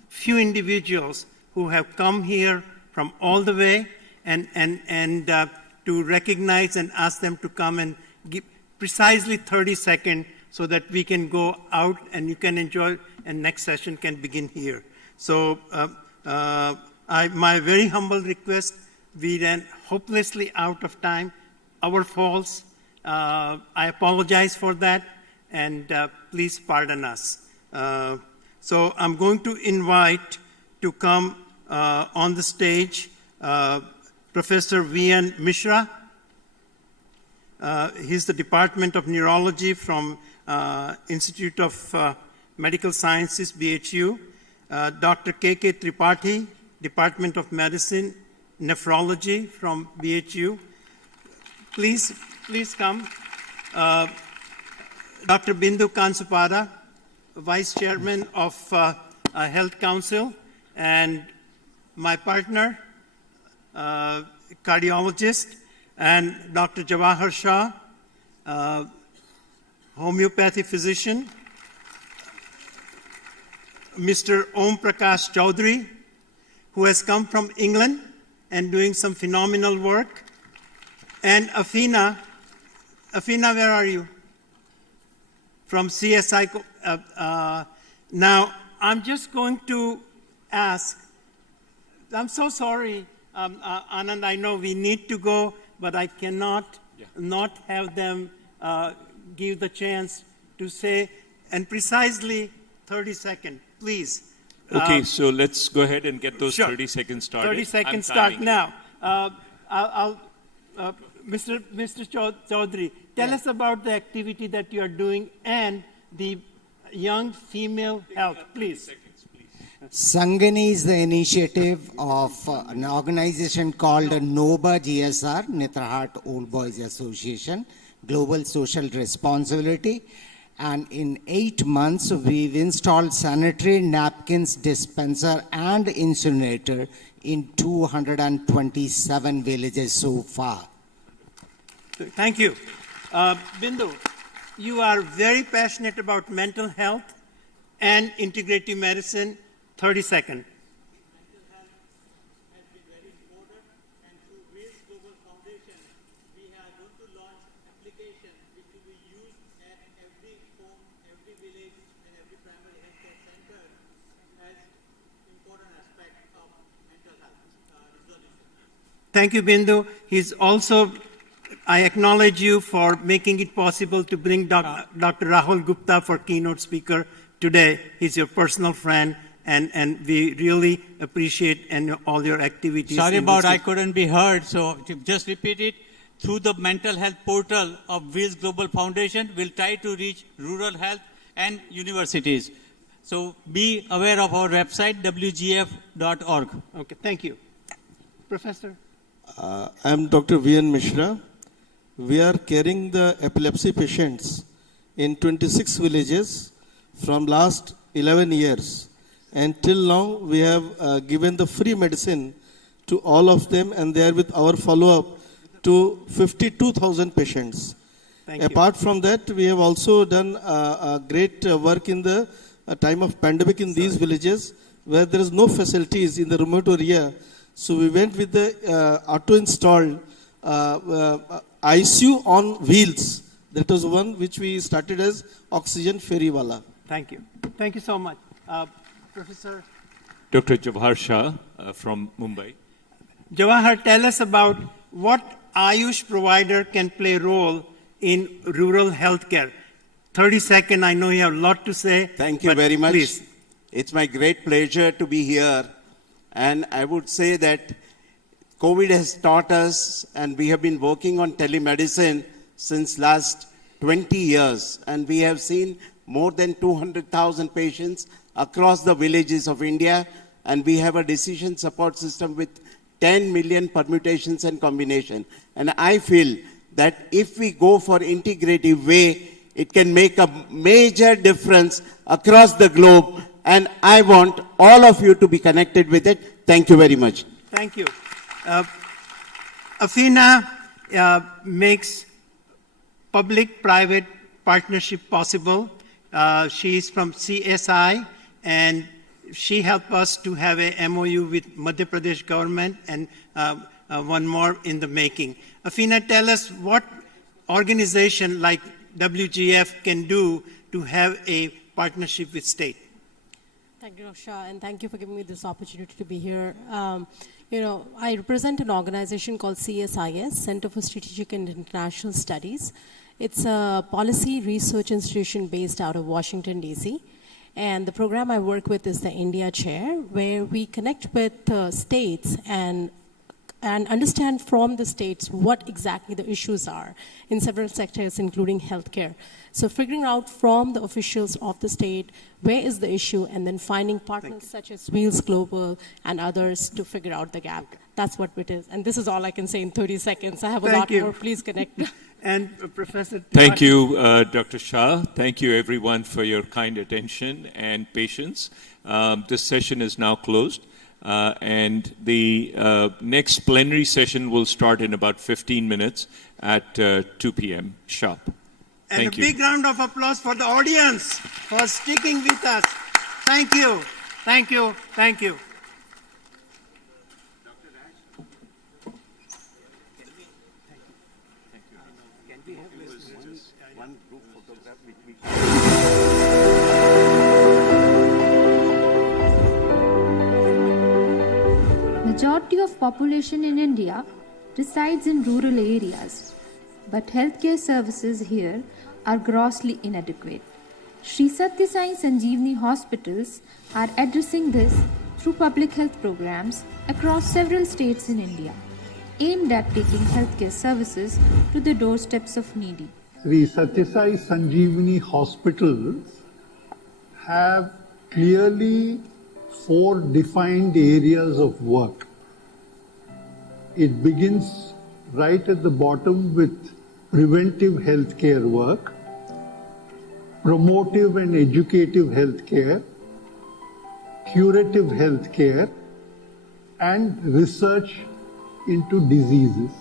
few individuals who have come here from all the way and to recognize and ask them to come and give precisely 30 seconds so that we can go out and you can enjoy and next session can begin here. So my very humble request, we ran hopelessly out of time. Our faults. I apologize for that, and please pardon us. So I'm going to invite to come on the stage Professor V.N. Mishra. He's the Department of Neurology from Institute of Medical Sciences, BHU. Dr. K.K. Tripathi, Department of Medicine, Nephrology from BHU. Please come. Dr. Bindu Kansupada, Vice Chairman of Health Council, and my partner, cardiologist, and Dr. Jawahar Shah, homeopathy physician, Mr. Om Prakash Chaudhary, who has come from England and doing some phenomenal work, and Afina, where are you? From CSI. Now, I'm just going to ask, I'm so sorry, Anand, I know we need to go, but I cannot not have them give the chance to say, and precisely 30 seconds, please. Okay, so let's go ahead and get those Sure. 30 seconds started. 30 seconds I'm start timing. now. Mr. Chaudhary, tell us about the activity that you are doing and the young female health, please. Sangani is the initiative of an organization called NOBA GSR, Netrahat Old Boys Association, Global Social Responsibility. And in 8 months, we've installed sanitary napkins dispenser and incinerator in 227 villages so far. Thank you. Bindu, you are very passionate about mental health and integrative medicine. 30 seconds. Mental health has been very important, and through WILS Global Foundation, we are going to launch application which will be used at every home, every village, and every primary healthcare center as important aspect of mental health resolution. Thank you, Bindu. He's also, I acknowledge you for making it possible to bring Dr. Rahul Gupta for keynote speaker today. He's your personal friend. And we really appreciate all your activities. Sorry about I couldn't be heard, so to just repeat it. Through the mental health portal of WILS Global Foundation, we'll try to reach rural health and universities. So be aware of our website, wgf.org. Okay, thank you. Professor? I'm Dr. V.N. Mishra. We are caring the epilepsy patients in 26 villages from last 11 years. And till now, we have given the free medicine to all of them, and they are with our follow-up to 52,000 patients. Apart from that, we have also done great work in the time of pandemic in these villages where there is no facilities in the remote area. So we went with the auto-installed ICU on wheels. That was one which we started as Oxygen Ferry-wala. Thank you. Thank you so much. Professor? Dr. Jawahar Shah from Mumbai. Jawahar, tell us about what Ayush provider can play a role in rural healthcare. 30 seconds, I know you have a lot to say. Thank you very much. Please. It's my great pleasure to be here. And I would say that COVID has taught us, and we have been working on telemedicine since last 20 years. And we have seen more than 200,000 patients across the villages of India, and we have a decision support system with 10 million permutations and combination. And I feel that if we go for integrative way, it can make a major difference across the globe, and I want all of you to be connected with it. Thank you very much. Thank you. Afina makes public-private partnership possible. She is from CSI, and she helped us to have a MOU with Madhya Pradesh government, and one more in the making. Afina, tell us what organization like WGF can do to have a partnership with state. Thank you, Shah, and thank you for giving me this opportunity to be here. I represent an organization called CSIS, Center for Strategic and International Studies. It's a policy research institution based out of Washington, D.C. And the program I work with is the India Chair, where we connect with states and understand from the states what exactly the issues are in several sectors, including healthcare. So figuring out from the officials of the state where is the issue, and then finding partners such as Wheels Global and others to figure out the gap. That's what it is. And this is all I can say in 30 seconds. I have a lot more. Please connect. And Professor... Thank you, Dr. Shah. Thank you, everyone, for your kind attention and patience. This session is now closed. And the next plenary session will start in about 15 minutes at 2 p.m. sharp. And a big round of applause for the audience for sticking with us. Thank you. Thank you. Thank you. Can we have one group photograph which we can... Majority of population in India resides in rural areas, but healthcare services here are grossly inadequate. Sri Sathya Sai Sanjeevani hospitals are addressing this through public health programs across several states in India, aimed at taking healthcare services to the doorsteps of needy. Sri Sathya Sai Sanjeevani hospitals have clearly 4 defined areas of work. It begins right at the bottom with preventive healthcare work, promotive and educative healthcare, curative healthcare, and research into diseases.